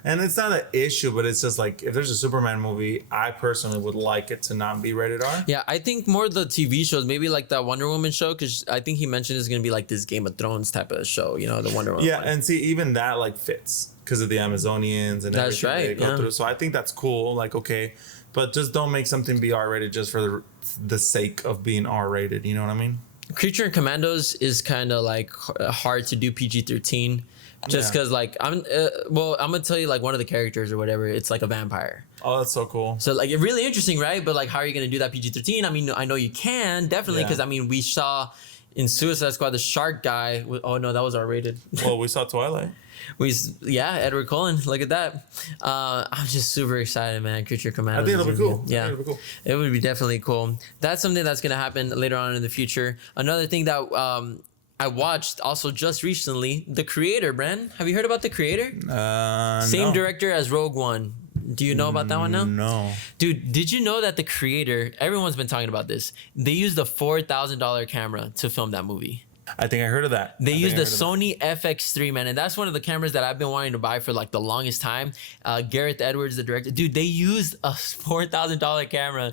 And it's not an issue, but it's just like if there's a Superman movie, I personally would like it to not be rated R. Yeah, I think more the TV shows, maybe like that Wonder Woman show, because I think he mentioned it's gonna be like this Game of Thrones type of show, you know, the Wonder Woman. Yeah, one. and see, even that like fits because of the Amazonians and that's everything right, they go through. So I think that's cool. Like, okay, but just don't make something be R rated just for the sake of being R rated. You know what I mean? Creature and Commandos is kind of like hard to do PG-13. Just because, like, I'm gonna tell you, like, one of the characters or whatever, it's like a vampire. Oh, that's so cool. So, like, really interesting, right? But, like, how are you gonna do that PG-13? I mean, I know you can, definitely, because, I mean, we saw in Suicide Squad the shark guy. Oh, no, that was R-rated. Well, we saw Twilight. Edward Cullen. Look at that. I'm just super excited, man. Creature Commandos. I think it'll be cool. Yeah, it'll be cool. It would be definitely cool. That's something that's gonna happen later on in the future. Another thing that I watched also just recently, The Creator, Bren. Have you heard about The Creator? Same director as Rogue One. Do you know about that one now? No. Dude, did you know that The Creator, everyone's been talking about this, they used a $4,000 camera to film that movie? I think I heard of that. They used the Sony FX3, man, and that's one of the cameras that I've been wanting to buy for like the longest time. Gareth Edwards, the director, dude, they used a $4,000 camera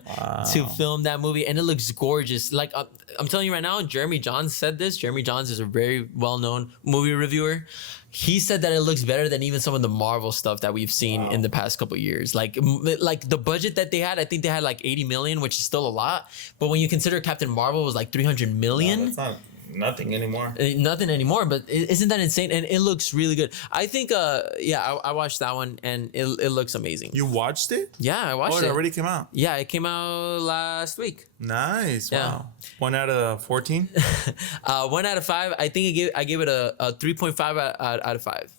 to film that movie, and it looks gorgeous. Like I'm telling you right now, Jeremy Jhon said this. Jeremy Jhon is a very well-known movie reviewer. He said that it looks better than even some of the Marvel stuff that we've seen in the past couple of years. Like the budget that they had, I think they had like 80 million, which is still a lot. But when you consider Captain Marvel was like 300 million. No, that's not nothing anymore. Nothing anymore, but isn't that insane? And it looks really good. I think, I watched that one and it looks amazing. You watched it? Yeah, I watched it. Oh, it already came out? Yeah, it came out last week. Nice. Yeah. Wow. 1 out of 14? 1 out of 5. I think I gave it a 3.5 out of 5.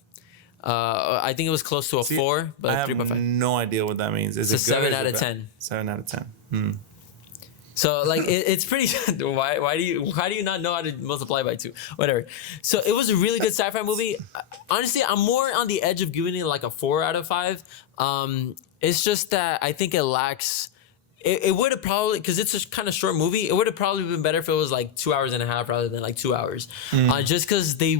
I think it was close to a 4, but I have 3.5. no idea what that means. Is it's it a good 7 out of 10. 7 out of 10. So like it's pretty. How do you not know how to multiply by 2? Whatever. So it was a really good sci-fi movie. Honestly, I'm more on the edge of giving it like a 4 out of 5. It's just that I think it lacks. It would have probably, because it's a kind of short movie, it would have probably been better if it was like 2 hours and a half rather than like 2 hours. Just because they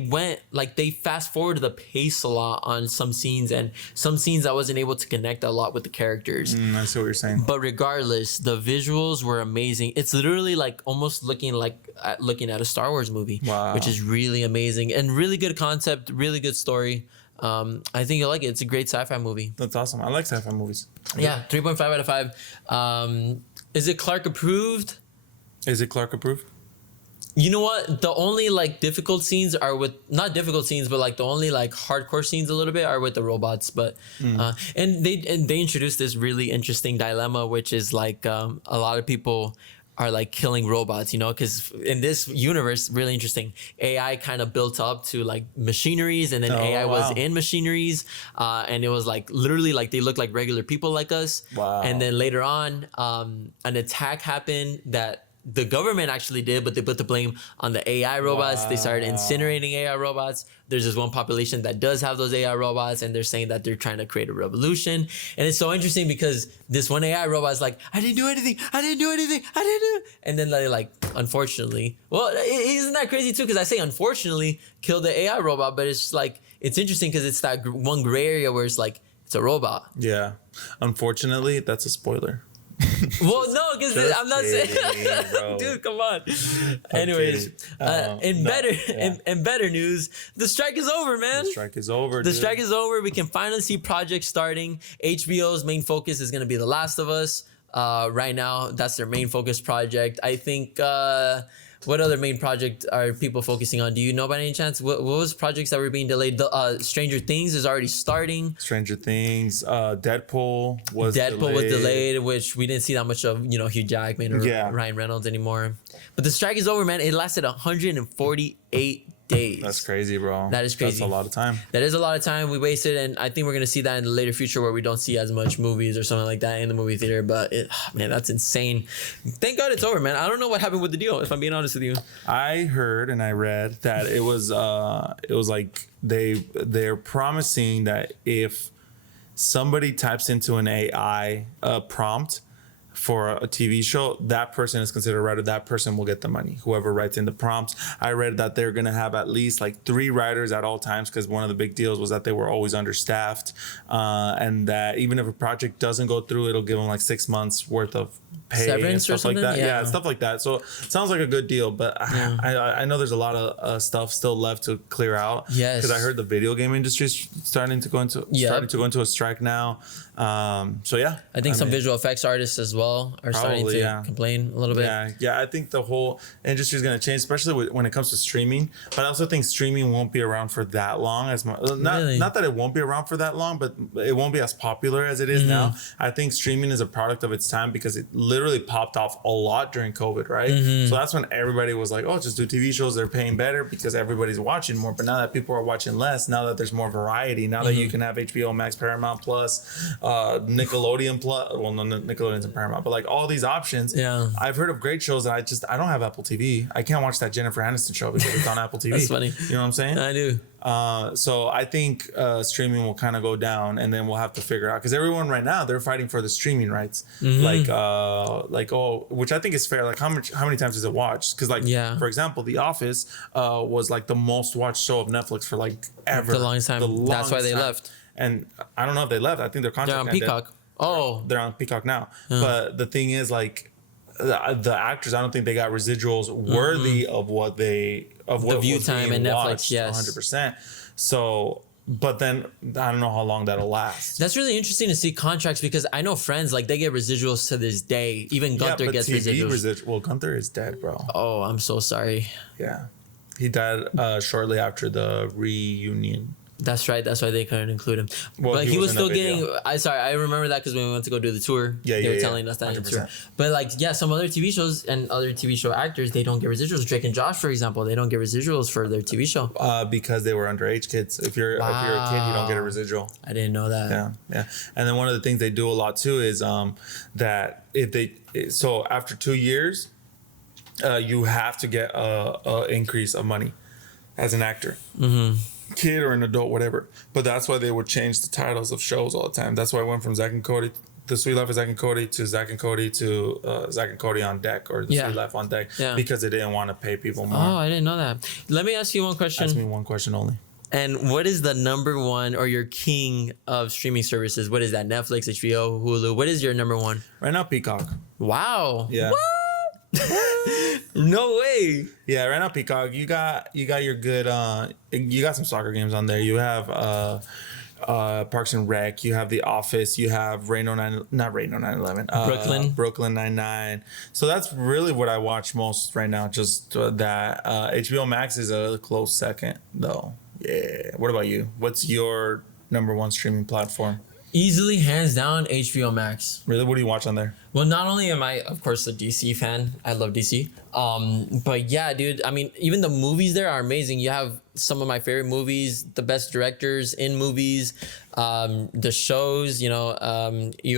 fast forward the pace a lot on some scenes, and some scenes I wasn't able to connect a lot with the characters. I see what you're saying. But regardless, the visuals were amazing. It's literally like almost looking at a Star Wars movie, which is really amazing and really good concept, really good story. I think you'll like it. It's a great sci-fi movie. That's awesome. I like sci-fi movies. Yeah, 3.5 out of 5. Is it Clark approved? Is it Clark approved? You know what? The only like difficult scenes are with, not difficult scenes, but like the only like hardcore scenes a little bit are with the robots. But and they introduced this really interesting dilemma, which is like a lot of people are like killing robots, you know, because in this universe, really interesting, AI kind of built up to like machineries, and then AI was in machineries, and it was like literally like they look like regular people like us. And then later on, an attack happened that the government actually did, but they put the blame on the AI robots. They started incinerating AI robots. There's this one population that does have those AI robots, and they're saying that they're trying to create a revolution. And it's so interesting because this one AI robot is like, I didn't do anything. And then they like, unfortunately, well, isn't that crazy too? Because I say unfortunately kill the AI robot, but it's just like, it's interesting because it's that one gray area where it's like, it's a robot. Yeah. Unfortunately, that's a spoiler. Well, no, because I'm not saying, dude, come on. Anyways, in better news, the strike is over, man. The strike is over. The strike is over. We can finally see projects starting. HBO's main focus is going to be The Last of Us. Right now, that's their main focus project. I think. What other main project are people focusing on? Do you know by any chance? What was projects that were being delayed? Stranger Things is already starting. Stranger Things. Deadpool was delayed, which we didn't see that much of, you know, Hugh Jackman or Ryan Reynolds anymore. But the strike is over, man. It lasted 148 days. That's crazy, bro. That is crazy. That's a lot of time. That is a lot of time we wasted, and I think we're gonna see that in the later future where we don't see as much movies or something like that in the movie theater. But man, that's insane. Thank God it's over, man. I don't know what happened with the deal, if I'm being honest with you. I heard and I read that it was like they're promising that if somebody types into an AI prompt for a TV show, that person is considered a writer. That person will get the money. Whoever writes in the prompts. I read that they're gonna have at least like 3 writers at all times, because one of the big deals was that they were always understaffed, and that even if a project doesn't go through, it'll give them like 6 months worth of pay Severance and stuff like that. Yeah. Yeah, stuff like that. So it sounds like a good deal, but I know there's a lot of stuff still left to clear out. Yes, because I heard the video game industry is starting to go into a strike now. So yeah, I think some visual effects artists as well are starting to complain a little bit. Yeah. I think the whole industry is going to change, especially when it comes to streaming. But I also think streaming won't be around for that long. Not that it won't be around for that long, but it won't be as popular as it is now. I think streaming is a product of its time because it literally popped off a lot during COVID, right? So that's when everybody was like, oh, just do TV shows. They're paying better because everybody's watching more. But now that people are watching less, now that there's more variety, now that you can have HBO Max, Paramount Plus, Nickelodeon Plus, well, no, Nickelodeon's and Paramount, but like all these options. Yeah, I've heard of great shows that I don't have Apple TV. I can't watch that Jennifer Aniston show because it's on Apple TV. That's funny. You know what I'm saying? I do. So I think streaming will kind of go down, and then we'll have to figure out, because everyone right now, they're fighting for the streaming rights, like which I think is fair. Like how many times is it watched? Because for example, The Office was like the most watched show of Netflix for like ever. The longest time. That's why they left. And I don't know if they left. I think their contract ended. They're on Peacock. Oh, they're on Peacock now. But the thing is, like, the actors, I don't think they got residuals worthy of what the view time and Netflix. Yes, 100%. So, but then I don't know how long that'll last. That's really interesting to see contracts, because I know friends, like, they get residuals to this day. Even Gunther gets residuals. Well, Gunther is dead, bro. Oh, I'm so sorry. Yeah, he died shortly after the reunion. That's right. That's why they couldn't include him. Well, but he was still getting. I remember that because when we went to go do the tour, they were telling us that in the tour. But like, some other TV shows and other TV show actors, they don't get residuals. Drake and Josh, for example, they don't get residuals for their TV show. Because they were underage kids. If you're a kid, you don't get a residual. I didn't know that. Yeah. And then one of the things they do a lot too is that so after 2 years, you have to get a increase of money as an actor. Kid or an adult, whatever. But that's why they would change the titles of shows all the time. That's why I went from Zack and Cody, The Sweet Life of Zack and Cody, to Zack and Cody to Zack and Cody on Deck, or The Sweet Life on Deck, because they didn't want to pay people more. Oh, I didn't know that. Let me ask you one question. Ask me one question only. And what is the number one, or your king of streaming services? What is that? Netflix, HBO, Hulu? What is your number one? Right now, Peacock. Wow. Yeah. What? No way. Yeah, right now Peacock, you got your good you got some soccer games on there. You have Parks and Rec, you have The Office, you have Brooklyn 99. So that's really what I watch most right now, just that. HBO Max is a close second though. Yeah. What about you? What's your number one streaming platform? Easily, hands down, HBO Max. Really? What do you watch on there? Well, not only am I, of course, a DC fan. I love DC. But yeah, dude, I mean, even the movies there are amazing. You have some of my favorite movies, the best directors in movies, the shows, you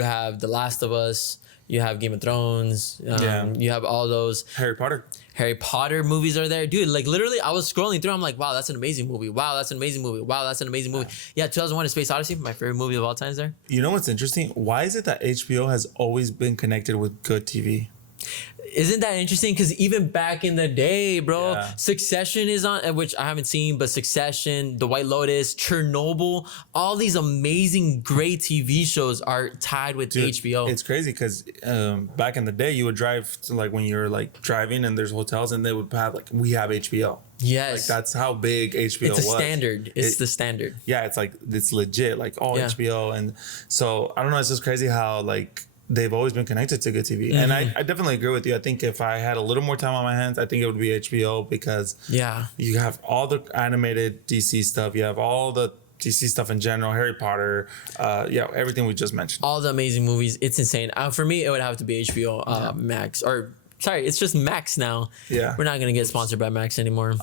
have The Last of Us, you have Game of Thrones, you have all those. Harry Potter movies are there. Dude, like literally I was scrolling through. I'm like, wow, that's an amazing movie. Wow, that's an amazing movie. Wow, that's an amazing movie. Yeah, 2001 A Space Odyssey, my favorite movie of all time is there. You know what's interesting? Why is it that HBO has always been connected with good TV? Isn't that interesting? Because even back in the day, bro, Succession is on, which I haven't seen, but Succession, The White Lotus, Chernobyl, all these amazing, great TV shows are tied with HBO. It's crazy because back in the day, you would drive to, like, when you're like driving and there's hotels and they would have like, we have HBO. Yes. Like that's how big HBO was. It's a standard. It's the standard. Yeah, it's like, it's legit, like all HBO. And so I don't know, it's just crazy how like they've always been connected to good TV. And I definitely agree with you. I think if I had a little more time on my hands, I think it would be HBO, because you have all the animated DC stuff. You have all the DC stuff in general, Harry Potter, everything we just mentioned. All the amazing movies. It's insane. For me, it would have to be HBO Max, or Sorry, it's just Max now. Yeah. We're not gonna get sponsored by Max anymore.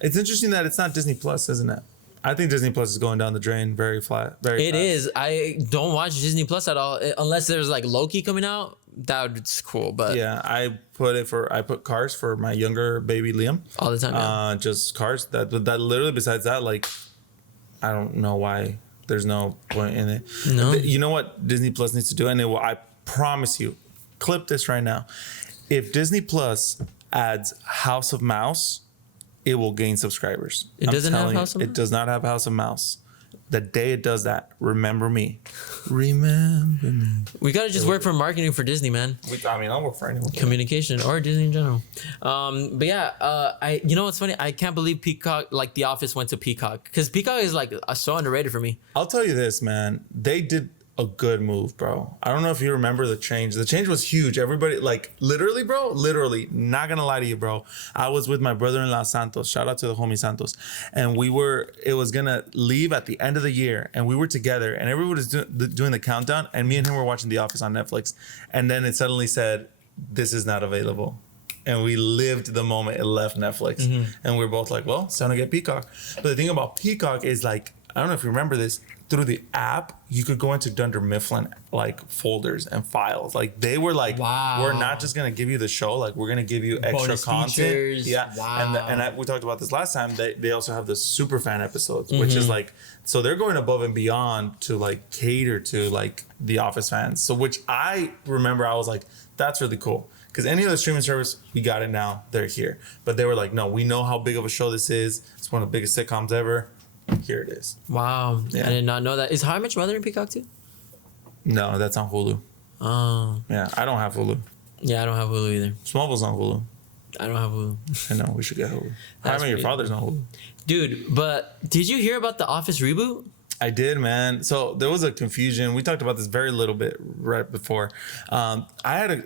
It's interesting that it's not Disney Plus, isn't it? I think Disney Plus is going down the drain very flat. Very It fast. is. I don't watch Disney Plus at all unless there's like Loki coming out. That's cool, but Yeah, I put Cars for my younger baby Liam. all the time. Yeah. Just Cars. That literally. Besides that, like, I don't know why there's no point in it. No. You know what Disney Plus needs to do, and it will. I promise you, clip this right now. If Disney Plus adds House of Mouse, it will gain subscribers. It doesn't have House of Mouse? It does not have House of Mouse. The day it does that, remember me. Remember me. We gotta just work for marketing for Disney, man. I mean, I'll work for anyone. Communication or Disney in general. But yeah, you know what's funny? I can't believe Peacock, like The Office, went to Peacock because Peacock is like so underrated for me. I'll tell you this, man. They did a good move, bro. I don't know if you remember the change. The change was huge. Everybody, like, literally, bro, literally, not gonna lie to you, bro. I was with my brother-in-law, Santos. Shout out to the homie Santos. And it was gonna leave at the end of the year. And we were together. And everybody was doing the countdown. And me and him were watching The Office on Netflix. And then it suddenly said, this is not available. And we lived the moment it left Netflix. And we were both like, well, it's time to get Peacock. But the thing about Peacock is, like, I don't know if you remember this, through the app, you could go into Dunder Mifflin like folders and files. Like, they were like, wow, we're not just gonna give you the show, like, we're gonna give you extra bonus content. features. Yeah, Wow. we talked about this last time. They also have the super fan episodes, which is like, so they're going above and beyond to like cater to like the Office fans. So which I remember, I was like, that's really cool. Because any other streaming service, we got it now, they're here. But they were like, no, we know how big of a show this is. It's one of the biggest sitcoms ever. Here it is. Wow. Yeah. I did not know that. Is How I Met Your Mother in Peacock too? No, that's on Hulu. Oh. Yeah, I don't have Hulu. Yeah, I don't have Hulu either. Smallville's on Hulu. I don't have Hulu. I know, we should get Hulu. How That's I Met Your pretty Father's on Hulu. Dude, but did you hear about the Office reboot? I did, man. So there was a confusion. We talked about this very little bit right before. I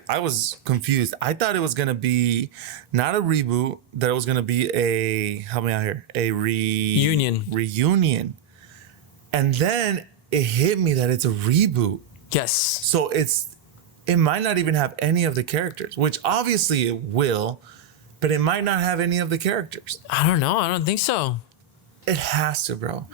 was confused. I thought it was gonna be not a reboot. That it was gonna be help me out here, reunion. And then it hit me that it's a reboot. Yes. So it might not even have any of the characters, which obviously it will, but it might not have any of the characters. I don't know. I don't think so. It has to, bro.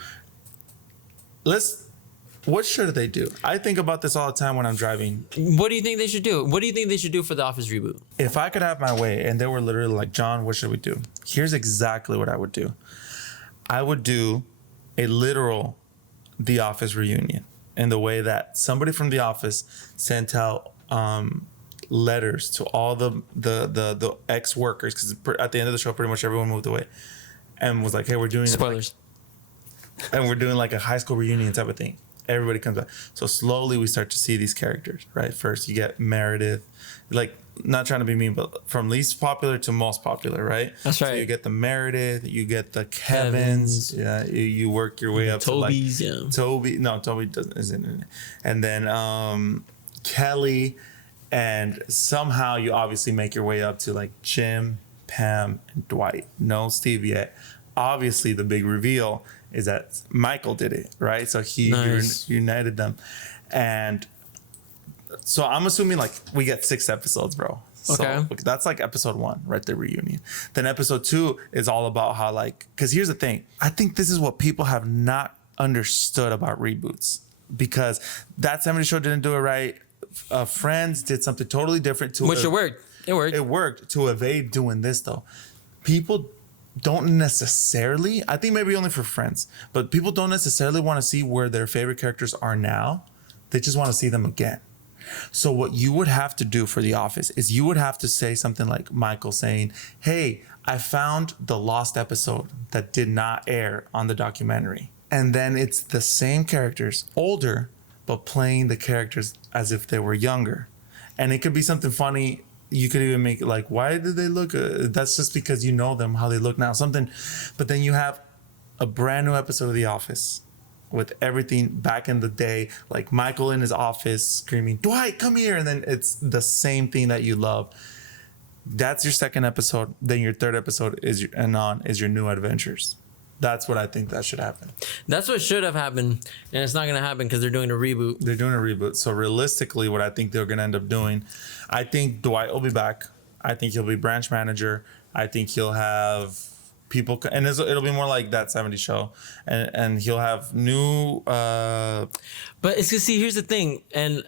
What should they do? I think about this all the time when I'm driving. What do you think they should do? What do you think they should do for the Office reboot? If I could have my way and they were literally like, John, what should we do? Here's exactly what I would do. I would do a literal The Office reunion in the way that somebody from The Office sent out letters to all the ex-workers, because at the end of the show, pretty much everyone moved away, and was like, hey, we're doing Spoilers. and we're doing like a high school reunion type of thing. Everybody comes back. So slowly we start to see these characters, right? First you get Meredith, like, not trying to be mean, but from least popular to most popular, right? That's right. So you get the Meredith, you get the Kevins. Yeah, you work your way up Toby's, to like Toby isn't in it. And then Kelly, and somehow you obviously make your way up to like Jim, Pam, and Dwight. No Steve yet. Obviously the big reveal is that Michael did it, right? So he united them. And so I'm assuming like we get 6 episodes, bro. Okay. So that's like episode 1, right? The reunion. Then episode 2 is all about how, like, because here's the thing. I think this is what people have not understood about reboots, because That 70s Show didn't do it right. Friends did something totally different Which it worked. It worked. It worked to evade doing this, though. People don't necessarily, I think maybe only for Friends, but people don't necessarily want to see where their favorite characters are now. They just want to see them again. So what you would have to do for The Office is you would have to say something like Michael saying, hey, I found the lost episode that did not air on the documentary. And then it's the same characters, older, but playing the characters as if they were younger. And it could be something funny. You could even make it like, why did they look? That's just because you know them, how they look now. Something. But then you have a brand new episode of The Office with everything back in the day, like Michael in his office screaming, Dwight, come here. And then it's the same thing that you love. That's your second episode. Then your third episode is your new adventures. That's what I think that should happen. That's what should have happened. And it's not going to happen because they're doing a reboot. They're doing a reboot. So realistically, what I think they're going to end up doing, I think Dwight will be back. I think he'll be branch manager. I think he'll have people, and it'll be more like that 70s show, and he'll have new. But it's because, see, here's the thing, and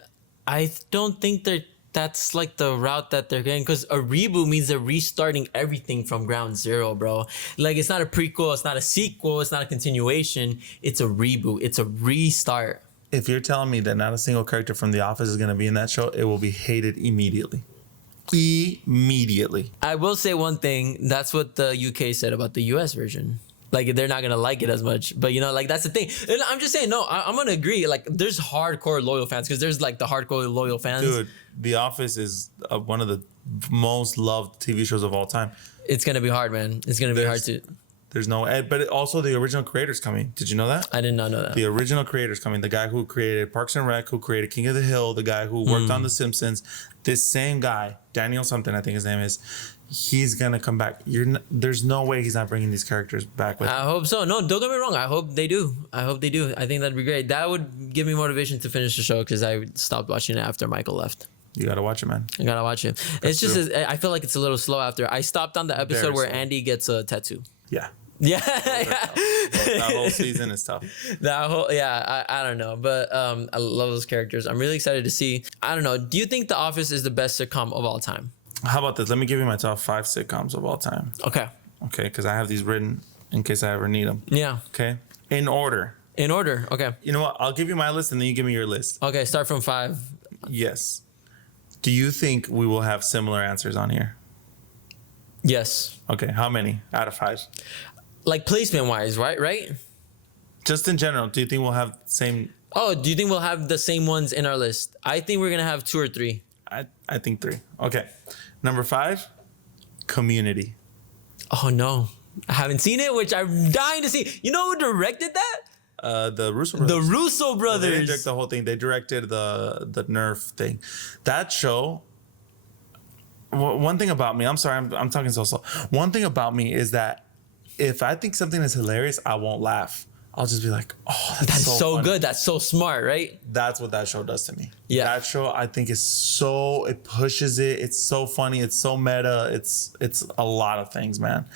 I don't think that's like the route that they're getting, because a reboot means they're restarting everything from ground zero, bro. Like, it's not a prequel, it's not a sequel, it's not a continuation. It's a reboot. It's a restart. If you're telling me that not a single character from The Office is going to be in that show, it will be hated immediately. Immediately. I will say one thing. That's what the UK said about the US version. Like, they're not gonna like it as much, but you know, like, that's the thing. And I'm just saying, no, I'm gonna agree. Like, there's hardcore loyal fans, because there's like the hardcore loyal fans. Dude, The Office is one of the most loved TV shows of all time. It's gonna be hard, man. It's gonna be hard to. There's no, but also the original creator's coming. Did you know that? I did not know that. The original creator's coming. The guy who created Parks and Rec, who created King of the Hill, the guy who worked on The Simpsons. This same guy, Daniel something, I think his name is. He's gonna come back. There's no way he's not bringing these characters back with him. I hope so. No, don't get me wrong. I hope they do. I think that'd be great. That would give me motivation to finish the show, because I stopped watching it after Michael left. You gotta watch it, man. I gotta watch it. It's just, I feel like it's a little slow after. I stopped on the episode Very where slow. Andy gets a tattoo. Yeah. Yeah, That whole season is tough. I don't know, but I love those characters. I'm really excited to see. I don't know. Do you think The Office is the best sitcom of all time? How about this? Let me give you my top 5 sitcoms of all time. Okay. Okay, because I have these written in case I ever need them. Yeah. Okay. In order. In order. Okay. You know what? I'll give you my list and then you give me your list. Okay. Start from 5. Yes. Do you think we will have similar answers on here? Yes. Okay. How many out of 5? Like, placement wise, right? Just in general, do you think we'll have same? Oh, do you think we'll have the same ones in our list? I think we're gonna have 2 or 3. I think 3. Okay. Number 5, Community. Oh no, I haven't seen it, which I'm dying to see. You know who directed that? The Russo brothers. The Russo They brothers. didn't direct the whole thing. They directed the Nerf thing. That show. One thing about me, I'm sorry, I'm talking so slow. One thing about me is that if I think something is hilarious, I won't laugh. I'll just be like, oh, That's so funny. good. That's so smart, right? That's what that show does to me. Yeah. That show, I think, it pushes it. It's so funny. It's so meta. It's a lot of things, man.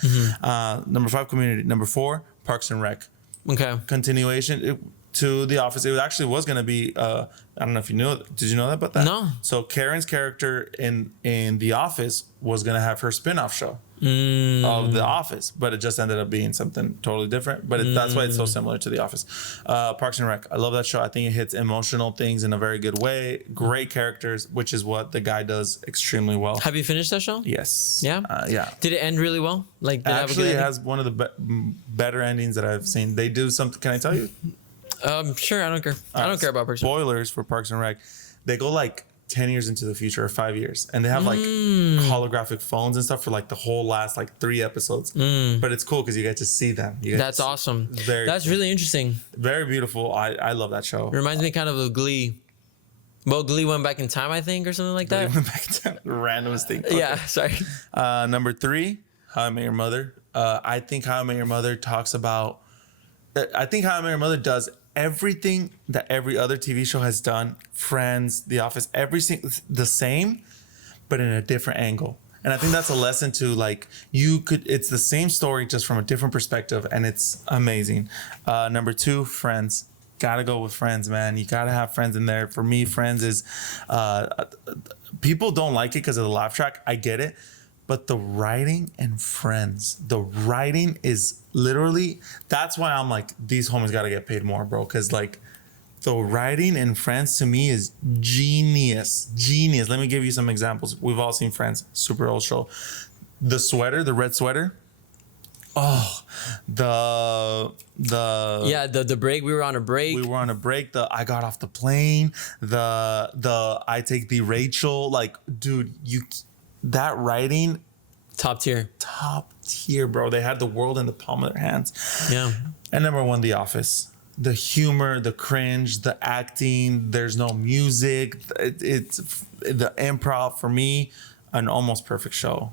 Number 5, Community. Number 4, Parks and Rec. Okay. Continuation to The Office. It actually was going to be, I don't know if you knew it. Did you know that about that? No. So Karen's character in The Office was going to have her spin-off show of The Office, but it just ended up being something totally different. But that's why it's so similar to The Office. Parks and Rec. I love that show. I think it hits emotional things in a very good way. Great characters, which is what the guy does extremely well. Have you finished that show? Yes. Yeah? Yeah. Did it end really well? Like, did it have a Actually, good it ending? has one of the better endings that I've seen. They do something. Can I tell you? Sure, I don't care. I don't care about Parks and Rec. Spoilers for Parks and Rec. They go like 10 years into the future or 5 years, and they have like holographic phones and stuff for like the whole last like 3 episodes. But it's cool because you get to see them. That's awesome. That's really interesting. very beautiful. I love that show. It reminds me kind of Glee. Well, Glee went back in time, I think, or something like that. Went back to randomest thing. Okay. Yeah, sorry. Number 3, How I Met Your Mother. I think How I Met Your Mother talks about. I think How I Met Your Mother does everything that every other TV show has done. Friends, The Office, the same, but in a different angle. And I think that's a lesson to like, it's the same story just from a different perspective, and it's amazing. Number 2, Friends. Gotta go with Friends, man. You gotta have Friends in there. For me, Friends is, people don't like it because of the laugh track. I get it. But the writing in Friends, the writing is literally, that's why I'm like, these homies gotta get paid more, bro. Cause like, the writing in Friends to me is genius. Genius. Let me give you some examples. We've all seen Friends, super old show. The sweater, the red sweater. Oh, the break. We were on a break. We were on a break. I got off the plane. I take the Rachel. Like, dude, that writing, Top tier, bro. They had the world in the palm of their hands. Yeah. And number 1, The Office. The humor, the cringe, the acting. There's no music. It's the improv. For me, an almost perfect show.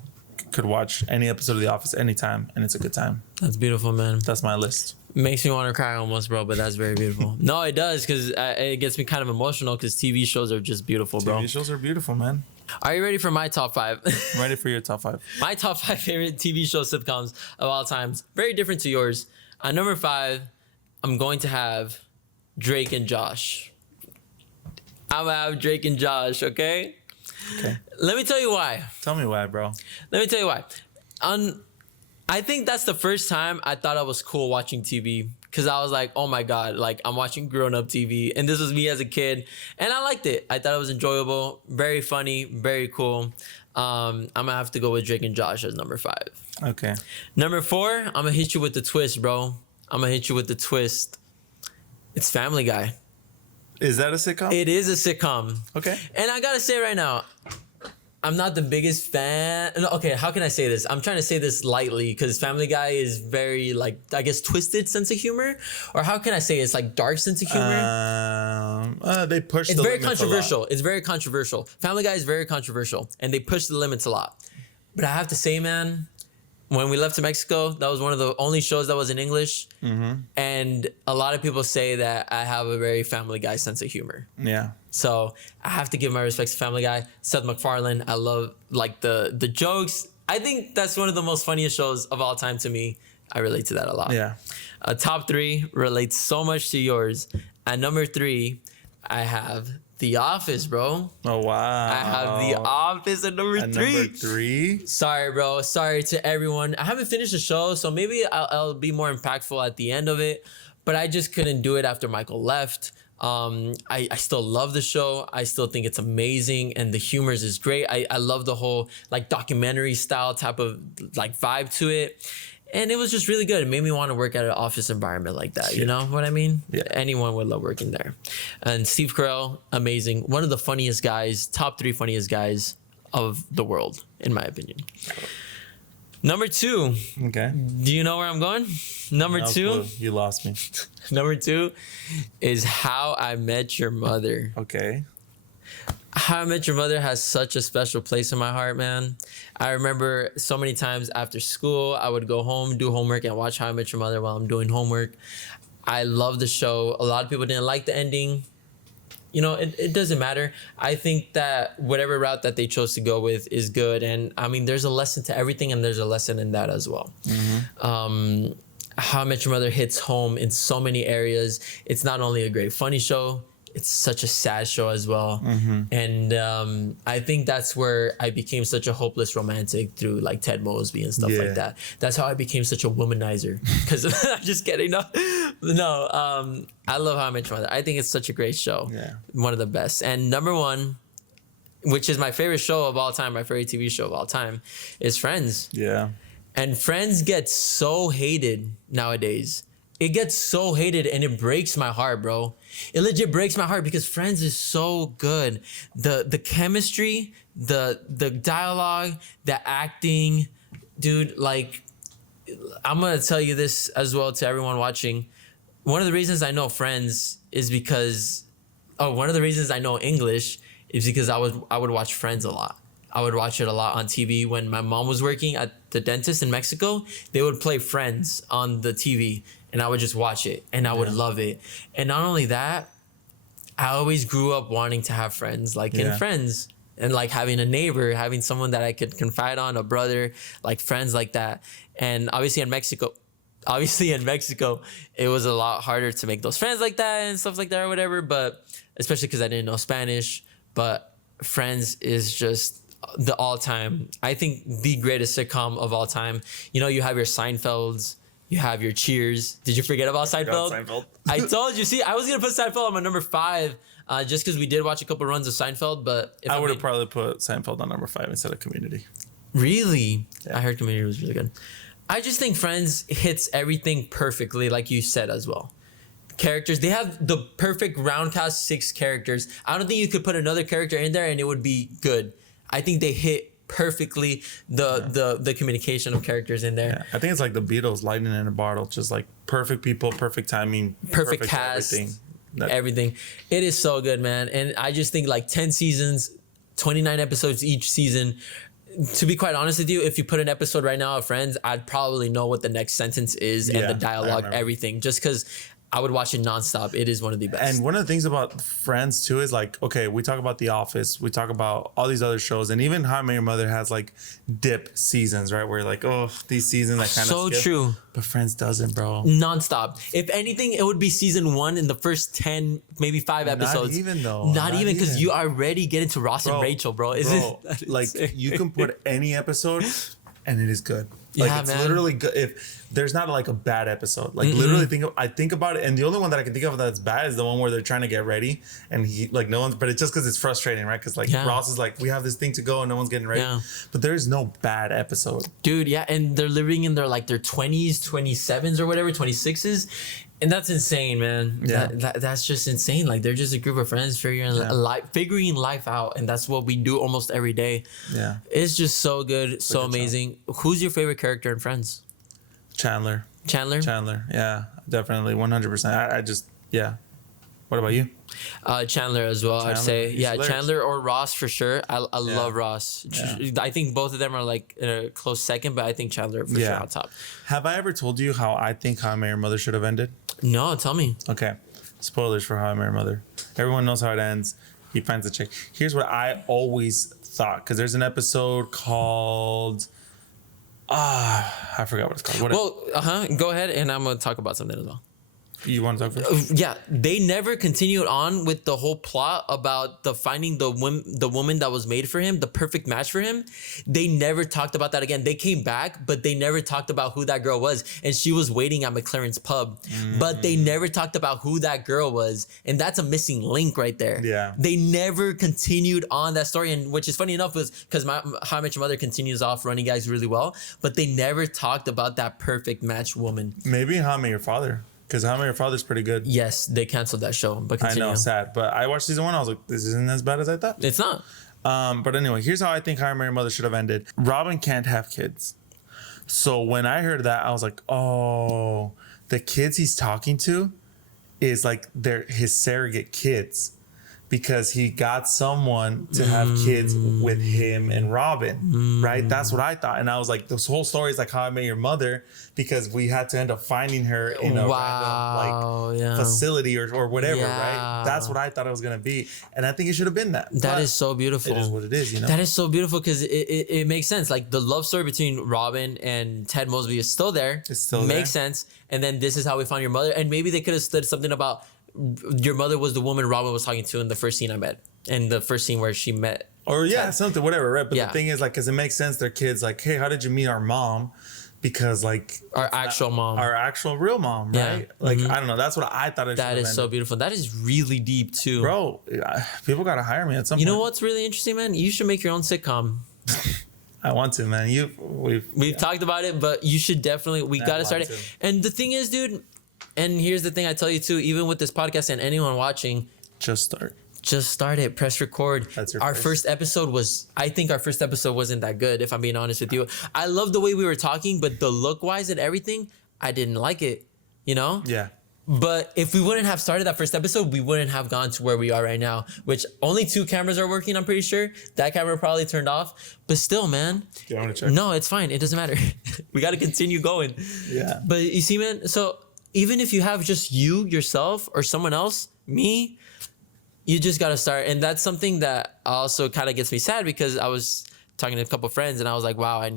Could watch any episode of The Office anytime, and it's a good time. That's beautiful, man. That's my list. Makes me want to cry almost, bro, but that's very beautiful. No, it does, because it gets me kind of emotional, because TV shows are just beautiful, bro. TV shows are beautiful, man. Are you ready for my top 5? I'm ready for your top 5. My top 5 favorite TV show sitcoms of all times. Very different to yours. At number 5, I'm going to have Drake and Josh. I'm gonna have Drake and Josh, okay? Okay. Let me tell you why. Tell me why, bro. Let me tell you why. I think that's the first time I thought I was cool watching TV. Because I was like, oh my God, like I'm watching grown-up TV. And this was me as a kid. And I liked it. I thought it was enjoyable. Very funny. Very cool. I'm going to have to go with Drake and Josh as number 5. Okay. Number 4, I'm going to hit you with the twist, bro. I'm going to hit you with the twist. It's Family Guy. Is that a sitcom? It is a sitcom. Okay. And I got to say right now, I'm not the biggest fan. No, okay, how can I say this? I'm trying to say this lightly because Family Guy is very, like, I guess, twisted sense of humor. Or how can I say it? It's like dark sense of humor. They push It's the very limits controversial. It's very controversial. Family Guy is very controversial. And they push the limits a lot. But I have to say, man, when we left to Mexico, that was one of the only shows that was in English. Mm-hmm. And a lot of people say that I have a very Family Guy sense of humor. Yeah. So I have to give my respects to Family Guy. Seth MacFarlane, I love like the jokes. I think that's one of the most funniest shows of all time to me. I relate to that a lot. Yeah. Top 3 relates so much to yours. At number 3, I have The Office, bro. Oh, wow. I have The Office at number 3. Number 3? Sorry, bro. Sorry to everyone. I haven't finished the show, so maybe I'll be more impactful at the end of it. But I just couldn't do it after Michael left. I still love the show. I still think it's amazing, and the humor is great. I love the whole like documentary style type of like vibe to it. And it was just really good. It made me want to work at an office environment like that. You know what I mean? Yeah. Anyone would love working there. And Steve Carell, amazing. One of the funniest guys, top 3 funniest guys of the world, in my opinion. Number 2. Okay. Do you know where I'm going? Number No 2. clue. You lost me. Number 2 is How I Met Your Mother. Okay. How I Met Your Mother has such a special place in my heart, man. I remember so many times after school, I would go home, do homework, and watch How I Met Your Mother while I'm doing homework. I love the show. A lot of people didn't like the ending. You know, it doesn't matter. I think that whatever route that they chose to go with is good. And I mean, there's a lesson to everything, and there's a lesson in that as well. Mm-hmm. How I Met Your Mother hits home in so many areas. It's not only a great funny show, it's such a sad show as well. Mm-hmm. And I think that's where I became such a hopeless romantic through like Ted Mosby and stuff like that. That's how I became such a womanizer. Because I'm just kidding. No, I love How I Met Your Mother. I think it's such a great show. Yeah. One of the best. And number 1, which is my favorite show of all time, my favorite TV show of all time, is Friends. Yeah. And Friends gets so hated nowadays. It gets so hated, and it breaks my heart, bro. It legit breaks my heart because Friends is so good. The chemistry, the dialogue, the acting, dude, like, I'm going to tell you this as well to everyone watching. One of the reasons I know Friends is because, one of the reasons I know English is because I would watch Friends a lot. I would watch it a lot on TV when my mom was working at the dentist in Mexico. They would play Friends on the TV, and I would just watch it, and I would love it. And not only that, I always grew up wanting to have friends like in Friends, and like having a neighbor, having someone that I could confide on, a brother, like friends like that. And obviously in Mexico, it was a lot harder to make those friends like that and stuff like that or whatever. But especially because I didn't know Spanish. But Friends is just the all-time, I think, the greatest sitcom of all time. You know, you have your Seinfelds, you have your Cheers. Did you forget about Seinfeld? I told you. See, I was gonna put Seinfeld on my number 5, just because we did watch a couple runs of Seinfeld. But I would have probably put Seinfeld on number 5 instead of Community. Really? Yeah. I heard Community was really good. I just think Friends hits everything perfectly, like you said as well. Characters, they have the perfect round cast, 6 characters. I don't think you could put another character in there and it would be good. I think they hit perfectly the communication of characters in there. Yeah. I think it's like the Beatles, lightning in a bottle, just like perfect people, perfect timing, perfect cast, everything. It is so good, man. And I just think like 10 seasons, 29 episodes each season. To be quite honest with you, if you put an episode right now of Friends, I'd probably know what the next sentence is and the dialogue, everything. Just because I would watch it nonstop. It is one of the best. And one of the things about Friends too is like, okay, we talk about The Office, we talk about all these other shows, and even How I Met Your Mother has like dip seasons, right? Where you're like, oh, these seasons I kind of so true. But Friends doesn't, bro. Nonstop. If anything, it would be season 1 in the first 10, maybe 5 episodes. Not even though. Not even, because you already get into Ross and Rachel, bro. Like you can put any episode and it is good. Like Yeah, it's man. literally good. If there's not like a bad episode, like literally I think about it, and the only one that I can think of that's bad is the one where they're trying to get ready and he like no one's, but it's just because it's frustrating, right? Because like Yeah. Ross is like, we have this thing to go and no one's getting ready. Yeah. But there's no bad episode. Dude, yeah, and they're living in their 20s, 27s or whatever, 26s. And that's insane, man. Yeah. That's just insane. Like, they're just a group of friends figuring life out, and that's what we do almost every day. Yeah. It's just so good, so amazing. Who's your favorite character in Friends? Chandler. Chandler? Yeah, definitely. 100%. I just, yeah. What about you? Chandler as well, I'd Chandler, say. he's Yeah, hilarious. Chandler or Ross for sure. I love Ross. Yeah. I think both of them are like in a close second, but I think Chandler for sure on top. Have I ever told you how I think How I Met Your Mother should have ended? No, tell me. Okay. Spoilers for How I Met Your Mother. Everyone knows how it ends. He finds a chick. Here's what I always thought, because there's an episode called I forgot what it's called. Well, go ahead, and I'm gonna talk about something as well. You want to talk first? Yeah, they never continued on with the whole plot about finding the woman that was made for him, the perfect match for him. They never talked about that again. They came back, but they never talked about who that girl was, and she was waiting at McLaren's pub. But they never talked about who that girl was, and that's a missing link right there. Yeah. They never continued on that story, and which is funny enough was because How I Met Your Mother continues off running guys really well, but they never talked about that perfect match woman. Maybe How I Met Your Father. Because How I Met Your Father's pretty good. Yes, they canceled that show, but continue. I know, sad. But I watched season 1. I was like, this isn't as bad as I thought. It's not. But anyway, here's how I think How I Met Your Mother should have ended. Robin can't have kids. So when I heard that, I was like, oh, the kids he's talking to is like his surrogate kids, because he got someone to have kids with him and Robin, right? That's what I thought. And I was like, this whole story is like How I Met Your Mother, because we had to end up finding her in a random facility or whatever, right? That's what I thought it was going to be. And I think it should have been that. That is so beautiful. It is what it is, you know? That is so beautiful, because it makes sense. Like, the love story between Robin and Ted Mosby is still there. It's still Makes sense. And then this is how we found your mother. And maybe they could have said something about your mother was the woman Robin was talking to in the first scene I met. And the first scene where she met. Or something, whatever, right? But Yeah. the thing is, like, because it makes sense. Their kids, like, hey, how did you meet our mom? Because, like, Our actual mom. Our actual real mom, Yeah. right? Like, I don't know. That's what I thought it should That have is so ended. beautiful. That is really deep too. Bro, people got to hire me at some point. You know what's really interesting, man? You should make your own sitcom. I want to, man. We've talked about it, but you should definitely. We got to start it. want to. And the thing is, dude, and here's the thing I tell you too, even with this podcast and anyone watching, just start. just start it, press record. That's your Our first. first episode I think our first episode wasn't that good, if I'm being honest with you. I love the way we were talking, but the look wise and everything, I didn't like it, you know? Yeah. But if we wouldn't have started that first episode, we wouldn't have gone to where we are right now, which only 2 cameras are working, I'm pretty sure. That camera probably turned off. But still, man. Yeah, I want to check. No, it's fine. It doesn't matter. We got to continue going. Yeah. But you see, man, so even if you have just you, yourself, or someone else, me, you just got to start. And that's something that also kind of gets me sad, because I was talking to a couple friends and I was like, wow,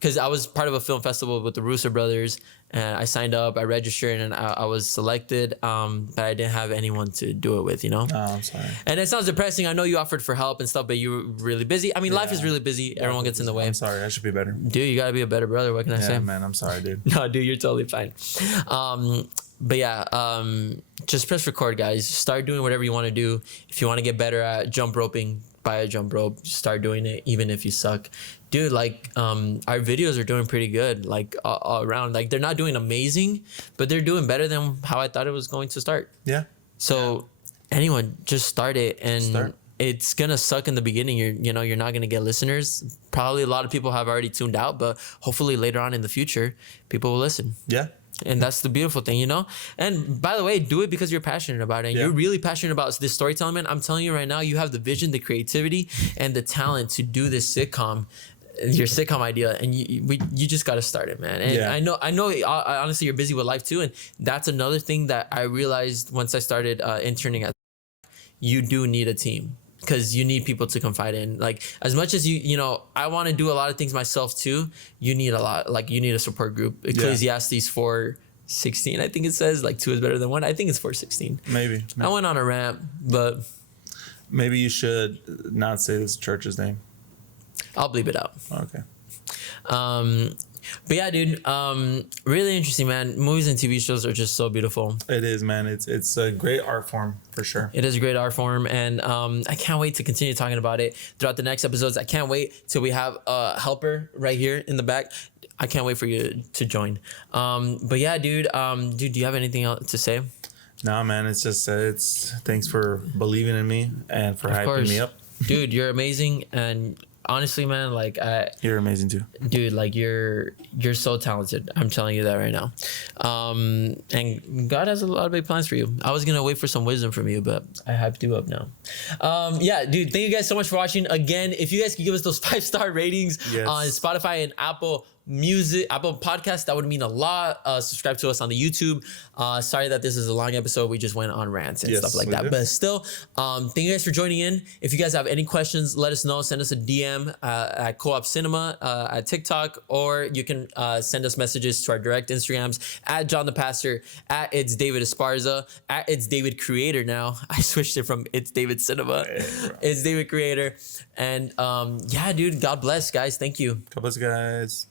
because I was part of a film festival with the Russo brothers, and I signed up, I registered, and I was selected, but I didn't have anyone to do it with, you know? Oh, I'm sorry. And it sounds depressing. I know you offered for help and stuff, but you were really busy. I mean, life is really busy. Everyone gets in the way. I'm sorry. I should be better. Dude, you got to be a better brother. What can I say? Yeah, man. I'm sorry, dude. No, dude, you're totally fine. But yeah, just press record, guys. Start doing whatever you want to do. If you want to get better at jump roping, buy a jump rope. Start doing it, even if you suck. Dude, like, our videos are doing pretty good, like, all around. Like, they're not doing amazing, but they're doing better than how I thought it was going to start. Yeah. So anyone, just start it. And Start. it's going to suck in the beginning. You're not going to get listeners. Probably a lot of people have already tuned out, but hopefully later on in the future, people will listen. Yeah. And that's the beautiful thing, you know? And by the way, do it because you're passionate about it. And you're really passionate about this storytelling, man. I'm telling you right now, you have the vision, the creativity, and the talent to do this sitcom. your sitcom idea, and you just got to start it, man. And Yeah. I know. I honestly, you're busy with life too, and that's another thing that I realized once I started interning at. You do need a team because you need people to confide in. Like as much as you know, I want to do a lot of things myself too. You need a lot. Like you need a support group. Ecclesiastes 4:16, I think it says. Like 2 is better than 1. I think it's 4:16. Maybe. I went on a rant, but maybe you should not say this church's name. I'll bleep it out. Okay. But yeah, dude, really interesting, man. Movies and TV shows are just so beautiful. It is, man. It's a great art form for sure. It is a great art form, and I can't wait to continue talking about it throughout the next episodes. I can't wait till we have a helper right here in the back. I can't wait for you to join. But yeah, dude, do you have anything else to say? Nah, man. It's just it's thanks for believing in me and for hyping me up. Dude, you're amazing, and honestly, man, like you're amazing too, dude. Like you're so talented. I'm telling you that right now. And God has a lot of big plans for you. I was gonna wait for some wisdom from you, but I hyped you up now. Yeah, dude. Thank you guys so much for watching. Again, if you guys could give us those 5-star ratings on Spotify and Apple Podcast, that would mean a lot. Subscribe to us on the YouTube. Sorry that this is a long episode. We just went on rants and stuff like that. Did. But still, thank you guys for joining in. If you guys have any questions, let us know. Send us a DM at Co-op Cinema at TikTok, or you can send us messages to our direct Instagrams at Jhon the Pastor, at It's David Esparza, at It's David Creator now. I switched it from It's David Cinema. It's David Creator. And yeah, dude, God bless, guys. Thank you. God bless, guys.